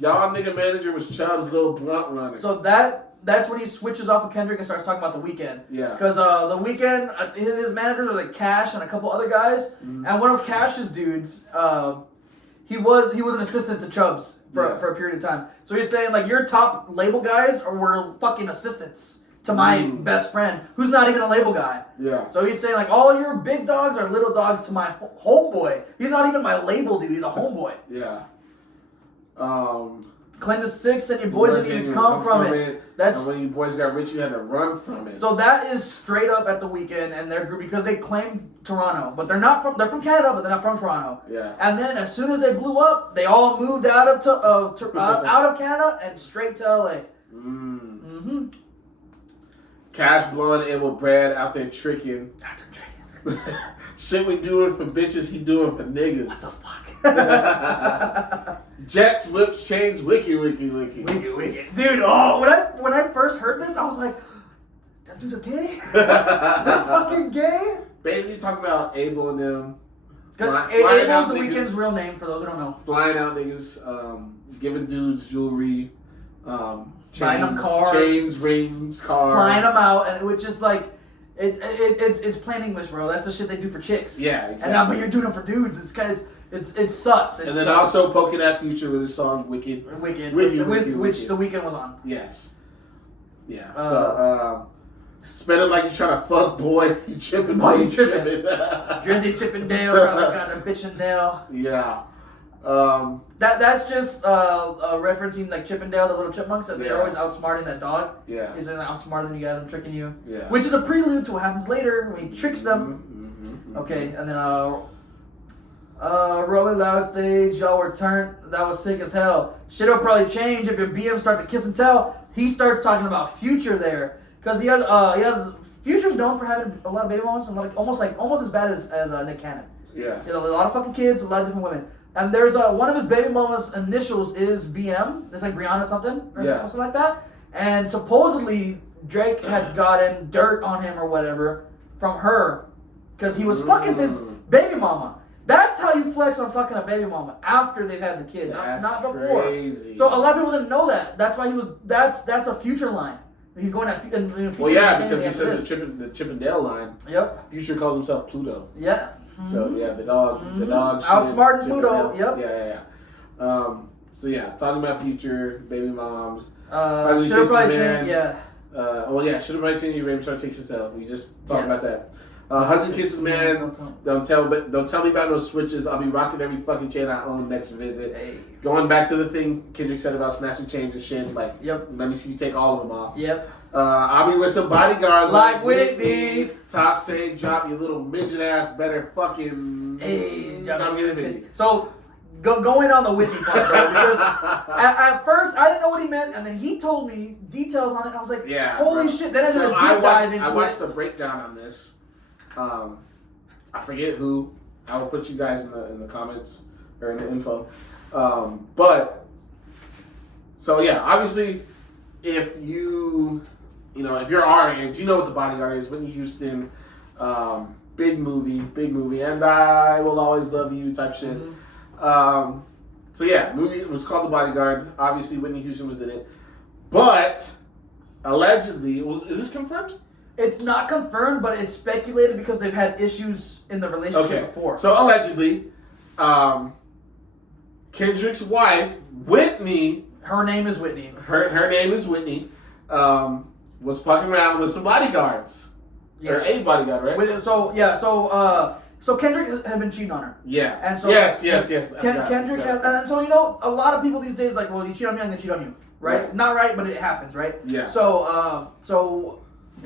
Y'all nigga manager was Chubb's little blunt runner. So that that's when he switches off of Kendrick and starts talking about The Weeknd. Yeah. Because The Weeknd, his managers are like Cash and a couple other guys, and one of Cash's dudes, he was an assistant to Chubbs for a period of time. So he's saying like your top label guys were fucking assistants to my best friend, who's not even a label guy. Yeah. So he's saying like all your big dogs are little dogs to my homeboy. He's not even my label dude. He's a homeboy. Yeah. Claim the 6 and your boys didn't even come from it. And when you boys got rich, you had to run from it. So that is straight up at The Weeknd and their group because they claim Toronto, but they're from Canada, but they're not from Toronto. Yeah. And then as soon as they blew up, they all moved out of Canada and straight to LA. Cash blowing it with Brad out there tricking. Shit we doing for bitches, he doing for niggas. What the fuck? Jets, whips, chains, wiki. Dude, when I first heard this, I was like, that dude's a gay? They're fucking gay? Basically talking about Abel and them. Because Abel's The Weeknd's real name, for those who don't know. Flying out niggas, giving dudes jewelry, buying them cars. Chains, rings, cars. Flying them out, and it was just like, it's plain English, bro. That's the shit they do for chicks. Yeah, exactly. And now, but you're doing it for dudes. It's sus. And then also poking at Future with his song Wicked. Which Wicked. The Weeknd was on. Yes. Yeah. So spend it like you're trying to fuck, boy. You tripping, boy. You tripping. Jersey Chippendale, probably got a bitchendale. Yeah. That's just referencing like Chippendale, the little chipmunks, that they're always outsmarting that dog. Yeah. He's like, I'm smarter than you guys. I'm tricking you. Yeah. Which is a prelude to what happens later when he tricks them. Okay, and then Rolling Loud stage, y'all were turned. That was sick as hell. Shit'll probably change if your BM start to kiss and tell. He starts talking about Future there because he has Future's known for having a lot of baby mamas and almost as bad as Nick Cannon. Yeah. You know, a lot of fucking kids, a lot of different women. And there's one of his baby mama's initials is BM. It's like Brianna something or something like that. And supposedly Drake had gotten dirt on him or whatever from her because he was fucking his baby mama. That's how you flex on fucking a baby mama after they've had the kid, not before. Crazy. So a lot of people didn't know that. That's why he was. That's a Future line. He's going at. Well, yeah, because he says the Chippendale line. Yep. Future calls himself Pluto. Yeah. So yeah, the dog. Outsmarting Pluto. Yep. Yeah. So yeah, talking about Future, baby moms. Should have probably changed. Yeah. Should have probably changed your name. Try to take yourself. We just talked about that. Husband kisses man. Don't tell me about no switches. I'll be rocking every fucking chain I own next visit. Hey. Going back to the thing Kendrick said about snatching chains and shit. Like, yep. Let me see you take all of them off. Yep. I'll be with some bodyguards like Whitney. Top say, drop your little midget ass. Better fucking. Hey, drop me 50. So. Going on the Whitney part, bro, because at first I didn't know what he meant, and then he told me details on it, and I was like, holy shit. Then I did a deep dive into it. I watched the breakdown on this. I forget who. I will put you guys in the comments or in the info. But so yeah, obviously, if you're our age, you know what the Bodyguard is. Whitney Houston, big movie, and I will always love you type shit. So yeah, movie was called The Bodyguard. Obviously, Whitney Houston was in it, but allegedly, is this confirmed? It's not confirmed, but it's speculated because they've had issues in the relationship before. So allegedly, Kendrick's wife, Whitney. Her name is Whitney. Her name is Whitney. Was fucking around with some bodyguards. Yeah. Or a bodyguard, right? So Kendrick had been cheating on her. Yeah. And so yes. Kendrick has, and so a lot of people these days like, well, you cheat on me, I'm gonna cheat on you, right? Right. Not right, but it happens, right? Yeah. So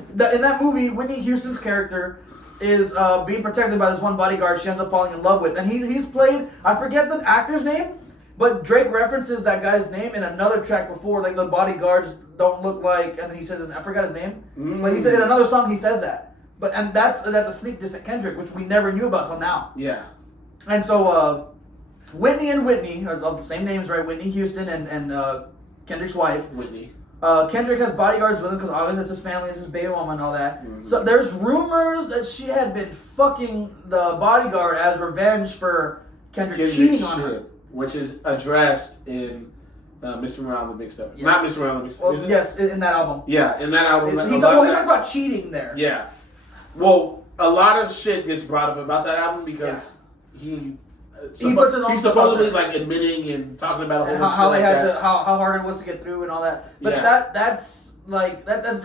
in that movie, Whitney Houston's character is being protected by this one bodyguard she ends up falling in love with, and he's played, I forget the actor's name, but Drake references that guy's name in another track before, like the bodyguards don't look like, and then he says I forgot his name, but he said in another song he says that. And that's a sneak diss at Kendrick, which we never knew about till now. Yeah. And so Whitney are the same names, right? Whitney Houston and Kendrick's wife. Whitney. Kendrick has bodyguards with him because obviously it's his family, it's his baby mama and all that. Mm-hmm. So there's rumors that she had been fucking the bodyguard as revenge for Kendrick cheating on her. Which is addressed in Mr. Morale the Big Step. Yes. Not Mr. Morale the Big Step. Well, yes, in that album. Yeah, in that album. He talked about cheating there. Yeah. Well, a lot of shit gets brought up about that album because he puts his own he's stuff supposedly out there. like admitting and talking about a whole bunch how of they shit had like to that. how hard it was to get through and all that. But Yeah. that's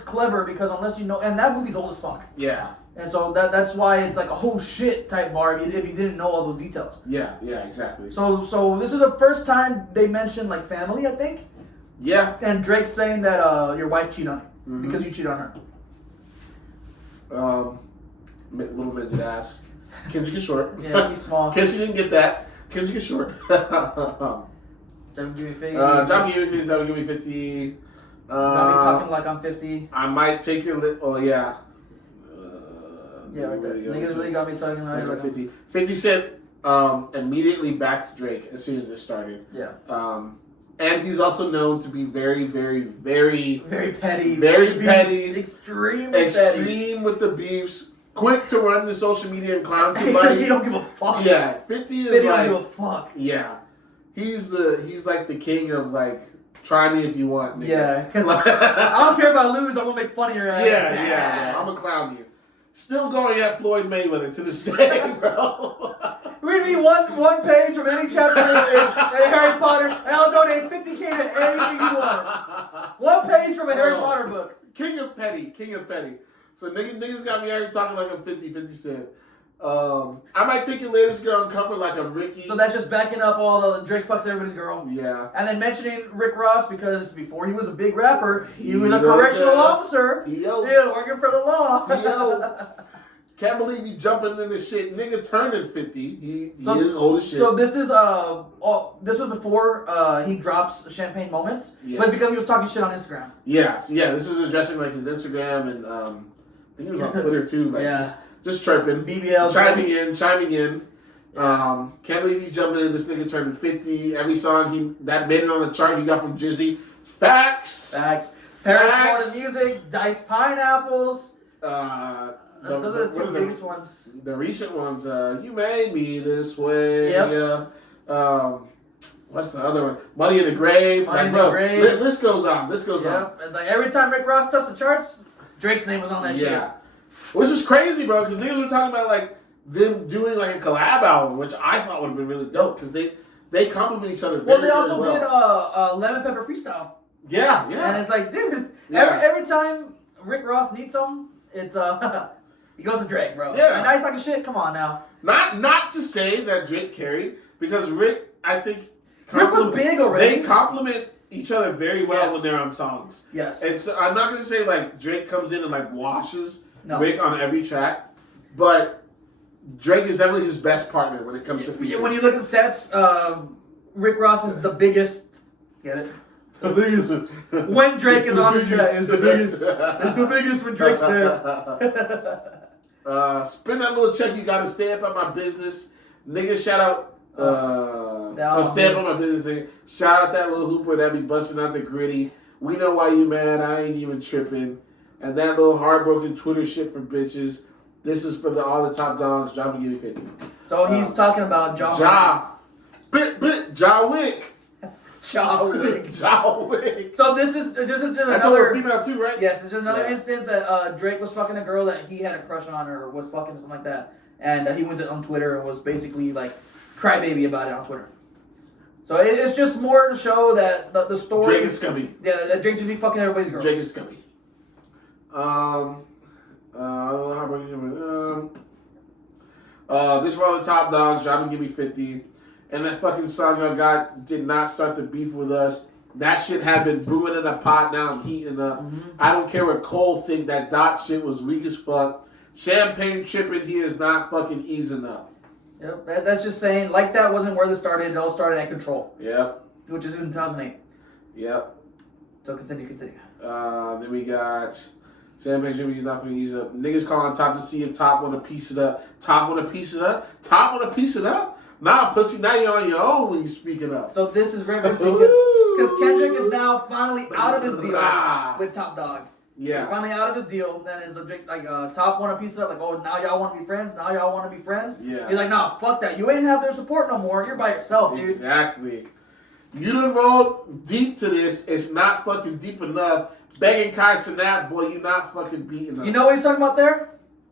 clever because unless you know, and that movie's old as fuck. Yeah. And so that's why it's like a whole shit type bar if you didn't know all those details. Yeah, exactly. So this is the first time they mentioned like family, I think. Yeah. And Drake saying that your wife cheated on you because you cheated on her. Little midget ass. Kendrick is short. Yeah, he's small. In case you didn't get that, Kendrick is short. Don't give me 50. John give me 50. John give me 50. Got me talking like I'm 50. I might take your oh yeah. Yeah, right there. Niggas really got me talking like 50. 50 Cent immediately backed Drake as soon as this started. Yeah. And he's also known to be very, very, very... Very petty. Very petty. Extreme with the beefs. Quick to run to social media and clown somebody. He don't give a fuck. Yeah, 50 is 50 like... don't give a fuck. Yeah. He's like the king of like, try me if you want, nigga. Yeah. I don't care if I lose, I'm gonna make fun of your ass. Yeah, bro. I'm gonna clown you. Still going at Floyd Mayweather to this day, bro. Read me one page from any chapter in Harry Potter, and I'll donate 50K to anything you want. One page from a Harry Potter book. King of petty. So niggas got me out here talking like I'm 50 Cent. I might take your latest girl and cover like a Ricky. So that's just backing up all the Drake fucks everybody's girl. Yeah. And then mentioning Rick Ross because before he was a big rapper, he was a correctional officer. Yeah, working for the law. Can't believe he jumping in this shit. Nigga turning 50. He is old as shit. So this is this was before he drops Champagne Moments, but because he was talking shit on Instagram. Yeah. This is addressing like his Instagram and I think he was on Twitter too. Like just chirping. BBL chiming in. Can't believe he's jumping in. This nigga turning 50. Every song that made it on the chart he got from Jizzy. Facts. Paris Morton Music, Diced Pineapples. Those are the two biggest ones. The recent ones, You Made Me This Way. Yep. What's the other one? Money in the Grave. Money in the Grave. List goes on. And like every time Rick Ross touched the charts, Drake's name was on that shit. Which is crazy, bro, because niggas were talking about like them doing like a collab album, which I thought would have been really dope because they complement each other very, they also very well. did Lemon Pepper Freestyle. Yeah. And it's like, dude, every time Rick Ross needs something, it's he goes to Drake, bro. Yeah. And now he's talking shit. Come on now. Not to say that Drake carried, because Rick, I think, Rick was big already. They complement each other very well when they're on songs. Yes. And so I'm not gonna say like Drake comes in and like washes No. Rick on every track, but Drake is definitely his best partner when it comes to features. When you look at the stats, Rick Ross is the biggest. Get it? The biggest. When Drake is on his track, it's the biggest. It's the biggest when Drake's there. Spend that little check you got to stay up at my business. Nigga, shout out. Stay up on my business, nigga. Shout out that little hooper that be busting out the gritty. We know why you mad. I ain't even tripping. And that little heartbroken Twitter shit for bitches. This is for all the top dogs. Drop and give me 50. So he's talking about John. Ja Wick. Ja Wick. So this is just another. That's a female too, right? Yes, it's just another instance that Drake was fucking a girl that he had a crush on or was fucking or something like that, and he went on Twitter and was basically like crybaby about it on Twitter. So it's just more to show that the story. Drake is scummy. Yeah, that Drake should be fucking everybody's girls. Drake is scummy. This for all the top dogs. Drop and give me 50. And that fucking song I got did not start the beef with us. That shit had been brewing in a pot. Now I'm heating up. Mm-hmm. I don't care what Cole think. That Dot shit was weak as fuck. Champagne tripping. He is not fucking easing up. Yep. That's just saying. Like that wasn't where this started. It all started at Control. Yep. Which is in 2008. Yep. So continue. Then we got Champagne tripping. He's not fucking easing up. Niggas calling Top to see if Top want to piece it up. Top want to piece it up. Top want to piece it up. Nah, pussy, now you're on your own when you're speaking up. So this is referencing because Kendrick is now finally out of his deal with Top Dog. Yeah. He's finally out of his deal. Then is like Top want to piece it up, like, oh, now y'all want to be friends? Now y'all want to be friends? Yeah. He's like, nah, fuck that. You ain't have their support no more. You're by yourself, dude. Exactly. You done roll deep to this. It's not fucking deep enough. Begging Kai Cenat, boy, you not fucking beating us. You know what he's talking about there?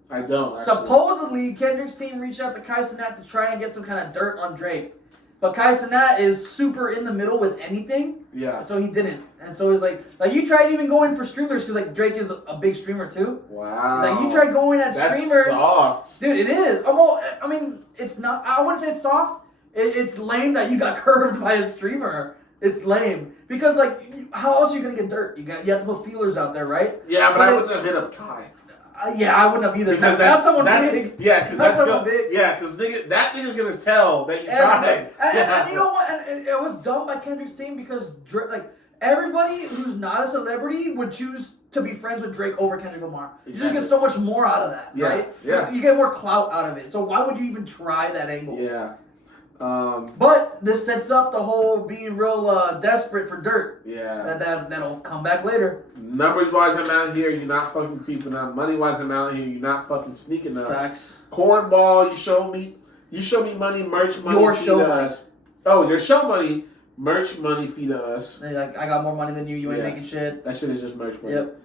I don't, actually. Supposedly, Kendrick's team reached out to Kai Cenat to try and get some kind of dirt on Drake. But Kai Cenat is super in the middle with anything. Yeah. So he didn't. And so he's like you tried even going for streamers because like Drake is a big streamer too. Wow. He's like, you tried going at streamers. That's soft. Dude, it is. Well, I mean, it's not, I wouldn't say it's soft. It's lame that you got curved by a streamer. It's lame. Because like, how else are you going to get dirt? You have to put feelers out there, right? Yeah, but I wouldn't have hit up Kai. Yeah, I wouldn't have either. Because that's someone big. Yeah, because that's someone big. Yeah, because that nigga's gonna tell that you tried. And you know what? And it was done by Kendrick's team because like everybody who's not a celebrity would choose to be friends with Drake over Kendrick Lamar. You just get so much more out of that, right? Yeah. You get more clout out of it. So why would you even try that angle? Yeah. But this sets up the whole being real desperate for dirt. Yeah. That'll come back later. Numbers wise, I'm out here. You're not fucking creeping up. Money wise, I'm out here. You're not fucking sneaking up. Facts. Cornball. You show me money. Merch money. Your feed show us. Oh, your show money. Merch money. Feed us. Like I got more money than you. You ain't making shit. That shit is just merch money. Yep.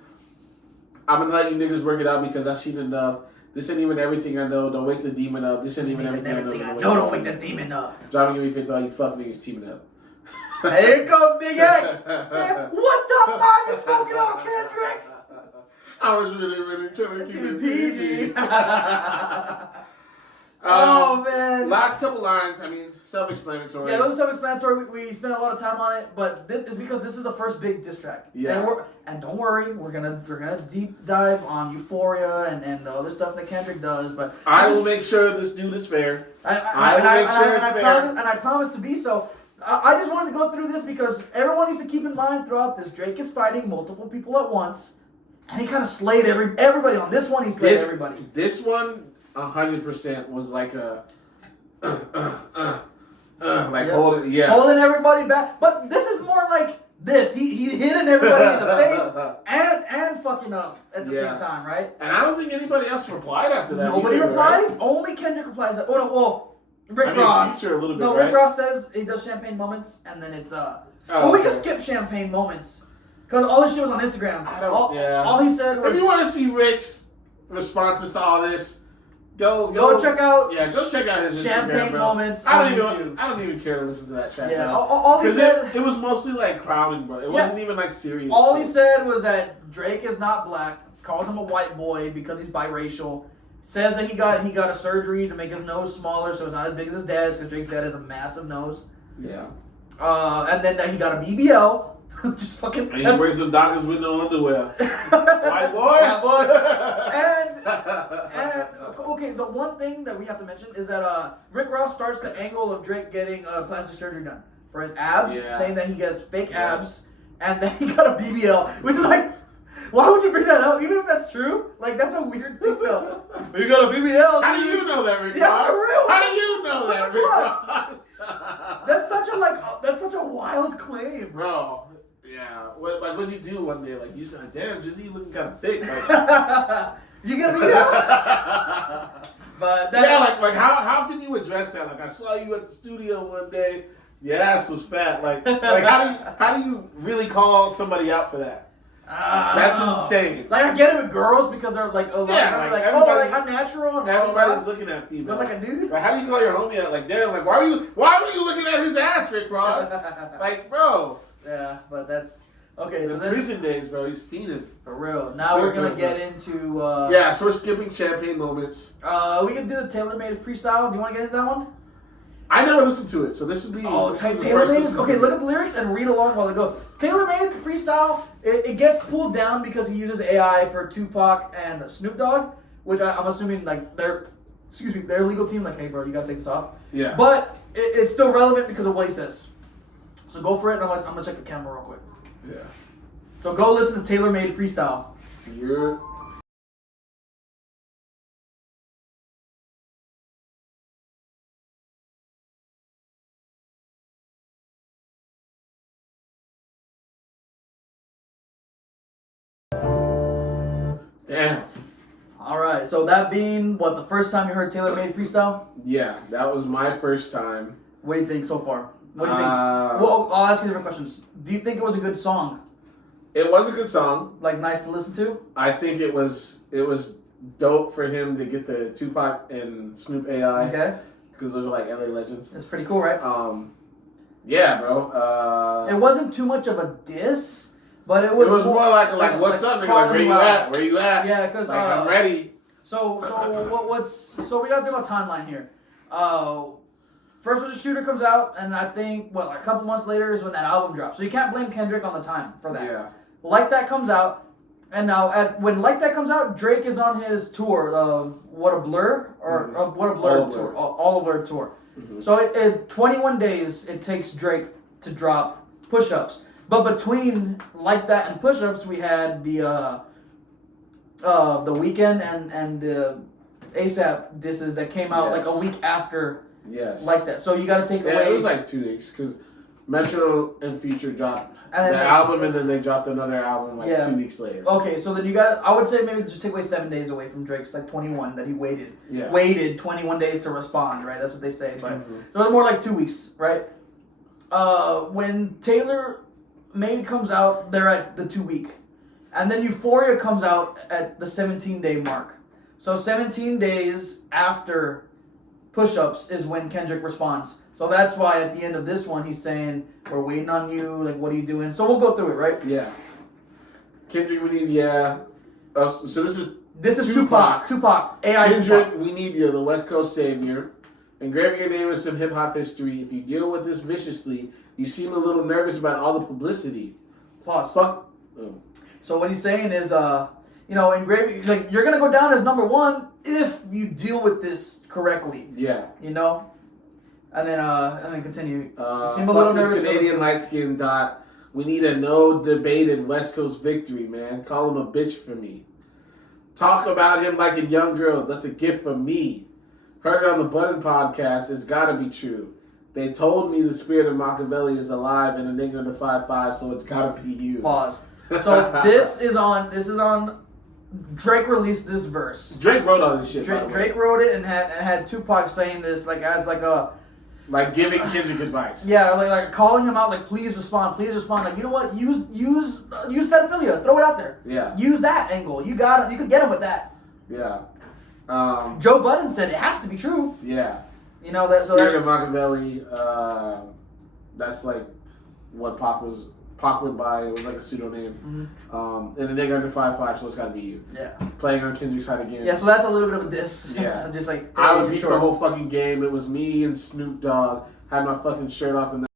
I'm gonna let you niggas work it out because I've seen enough. This ain't even everything I know. Don't wake the demon up. This ain't even everything I know. Don't wake the demon up. Driving give me 50, all you fuck niggas teaming up. There you go, Big A. Man, what the fuck you smoking on, Kendrick? I was really trying to keep it PG. Oh, man. Last couple lines, I mean, self-explanatory. Yeah, those are self-explanatory. We spent a lot of time on it, but this is because this is the first big diss track. Yeah. And don't worry, we're gonna deep dive on Euphoria and the other stuff that Kendrick does. But I will make sure this dude is fair. I will make sure it's fair. And I promise to be so. I just wanted to go through this because everyone needs to keep in mind throughout this, Drake is fighting multiple people at once, and he kind of slayed everybody on this one. He slayed everybody. This one. 100% was like a holding everybody back. But this is more like this. He hitting everybody in the face and fucking up at the same time, right? And I don't think anybody else replied after that. Nobody either, replies. Right? Only Kendrick replies. Oh no, well, Rick Ross. Ross. A little bit, no, right? Rick Ross says he does champagne moments, and then it's we can skip champagne moments because all this shit was on Instagram. All he said was. If you want to see Rick's responses to all this. Go check out. Yeah, go check out his champagne Instagram, bro. moments. I don't even care to listen to that chat. Yeah, all he said. It was mostly like clowning, bro. It wasn't even like serious. All he said was that Drake is not black. Calls him a white boy because he's biracial. Says that he got a surgery to make his nose smaller so it's not as big as his dad's because Drake's dad has a massive nose. Yeah. And then that he got a BBL. Just fucking. And he wears some Dockers with no underwear. White boy. And okay, the one thing that we have to mention is that Rick Ross starts the angle of Drake getting plastic surgery done for his abs, saying that he gets fake abs, and then he got a BBL, which is like, why would you bring that up? Even if that's true, like that's a weird thing though. You got a BBL. How do you know that, Rick Ross? Yeah, for real. How do you know that, Rick Ross? That's such a wild claim, bro. Yeah, what'd you do one day? Like you said, damn, Jizzy, you looking kind of thick. Like, you gonna be that? But like how can you address that? Like I saw you at the studio one day, your ass was fat. Like how do you really call somebody out for that? That's insane. Like I get it with girls because they're like I'm natural. And everybody's looking at female. But like a dude. Like how do you call your homie out? Like damn, like why were you looking at his ass, Rick Ross? Like bro. Yeah, but that's okay. So the prison days, bro. He's fiending for real. Now we're gonna get into. So we're skipping champagne moments. We can do the Taylor Made Freestyle. Do you want to get into that one? I never listened to it, so this would be. Taylor Made. Okay, look at the lyrics and read along while they go. Taylor Made Freestyle. It gets pulled down because he uses AI for Tupac and Snoop Dogg, which I'm assuming like their legal team like, hey bro, you gotta take this off. Yeah. But it's still relevant because of what he says. So go for it, and I'm gonna check the camera real quick. Yeah. So go listen to Taylor Made Freestyle. Yeah. Damn. Alright, so that being, the first time you heard Taylor Made Freestyle? Yeah, that was my first time. What do you think so far? What do you think? Well, I'll ask you different questions. Do you think it was a good song? It was a good song. Like, nice to listen to? I think it was dope for him to get the Tupac and Snoop AI. Okay. Because those are like LA legends. It's pretty cool, right? Yeah, bro. It wasn't too much of a diss, but it was more like what's up, nigga? Like, where you at? Where you at? Yeah, because like, I'm ready. So we got to do a timeline here. First was the Shooter comes out, and I think a couple months later is when that album drops. So you can't blame Kendrick on the time for that. Yeah. Like That comes out, and now when Like That comes out, Drake is on his tour, What a Blur or What a Blur tour, All a Blur tour. Mm-hmm. So it 21 days it takes Drake to drop Push-Ups, but between Like That and Push-Ups, we had the Weeknd and the ASAP disses that came out like a week after. Yes. Like That. So you got to take away. It was like 2 weeks because Metro and Future dropped the album, and then they dropped another album 2 weeks later. Okay, so then you got to, I would say maybe just take away 7 days away from Drake's 21 that he waited. Yeah. Waited 21 days to respond, right? That's what they say. But so it's more like 2 weeks, right? When Taylor Made comes out, they're at the 2 week. And then Euphoria comes out at the 17-day mark. So 17 days after Push-Ups is when Kendrick responds. So that's why at the end of this one he's saying, we're waiting on you, like what are you doing? So we'll go through it, right? Yeah. Kendrick, we need so this is Tupac. Tupac. AI Kendrick, Tupac. we need you, the West Coast savior. Engrave your name in some hip hop history. If you deal with this viciously, you seem a little nervous about all the publicity. Pause. Fuck. So what he's saying is, engrave, like you're gonna go down as number one if you deal with this correctly. Yeah. And then continue. You seem a fuck little this nervous. Canadian light skin dot. We need a no debated West Coast victory, man. Call him a bitch for me. Talk about him like a young girl. That's a gift from me. Heard it on the Button podcast. It's gotta be true. They told me the spirit of Machiavelli is alive in a nigga under 5'5", so it's gotta be you. Pause. So this is on. Drake released this verse. Drake wrote all this shit. Drake wrote it and had Tupac saying this like giving Kendrick advice. Yeah, like calling him out, like please respond. Like, you know what? Use pedophilia. Throw it out there. Yeah. Use that angle. You got it. You could get him with that. Yeah. Joe Budden said it has to be true. Yeah. That's Spirit of Machiavelli. That's like what Pac went by. It was like a pseudonym. Mm-hmm. And the nigga under 5'5", so it's got to be you. Yeah. Playing on Kendrick's side again. Yeah, so that's a little bit of a diss. Yeah. Just like, I would beat the whole fucking game. It was me and Snoop Dogg. Had my fucking shirt off and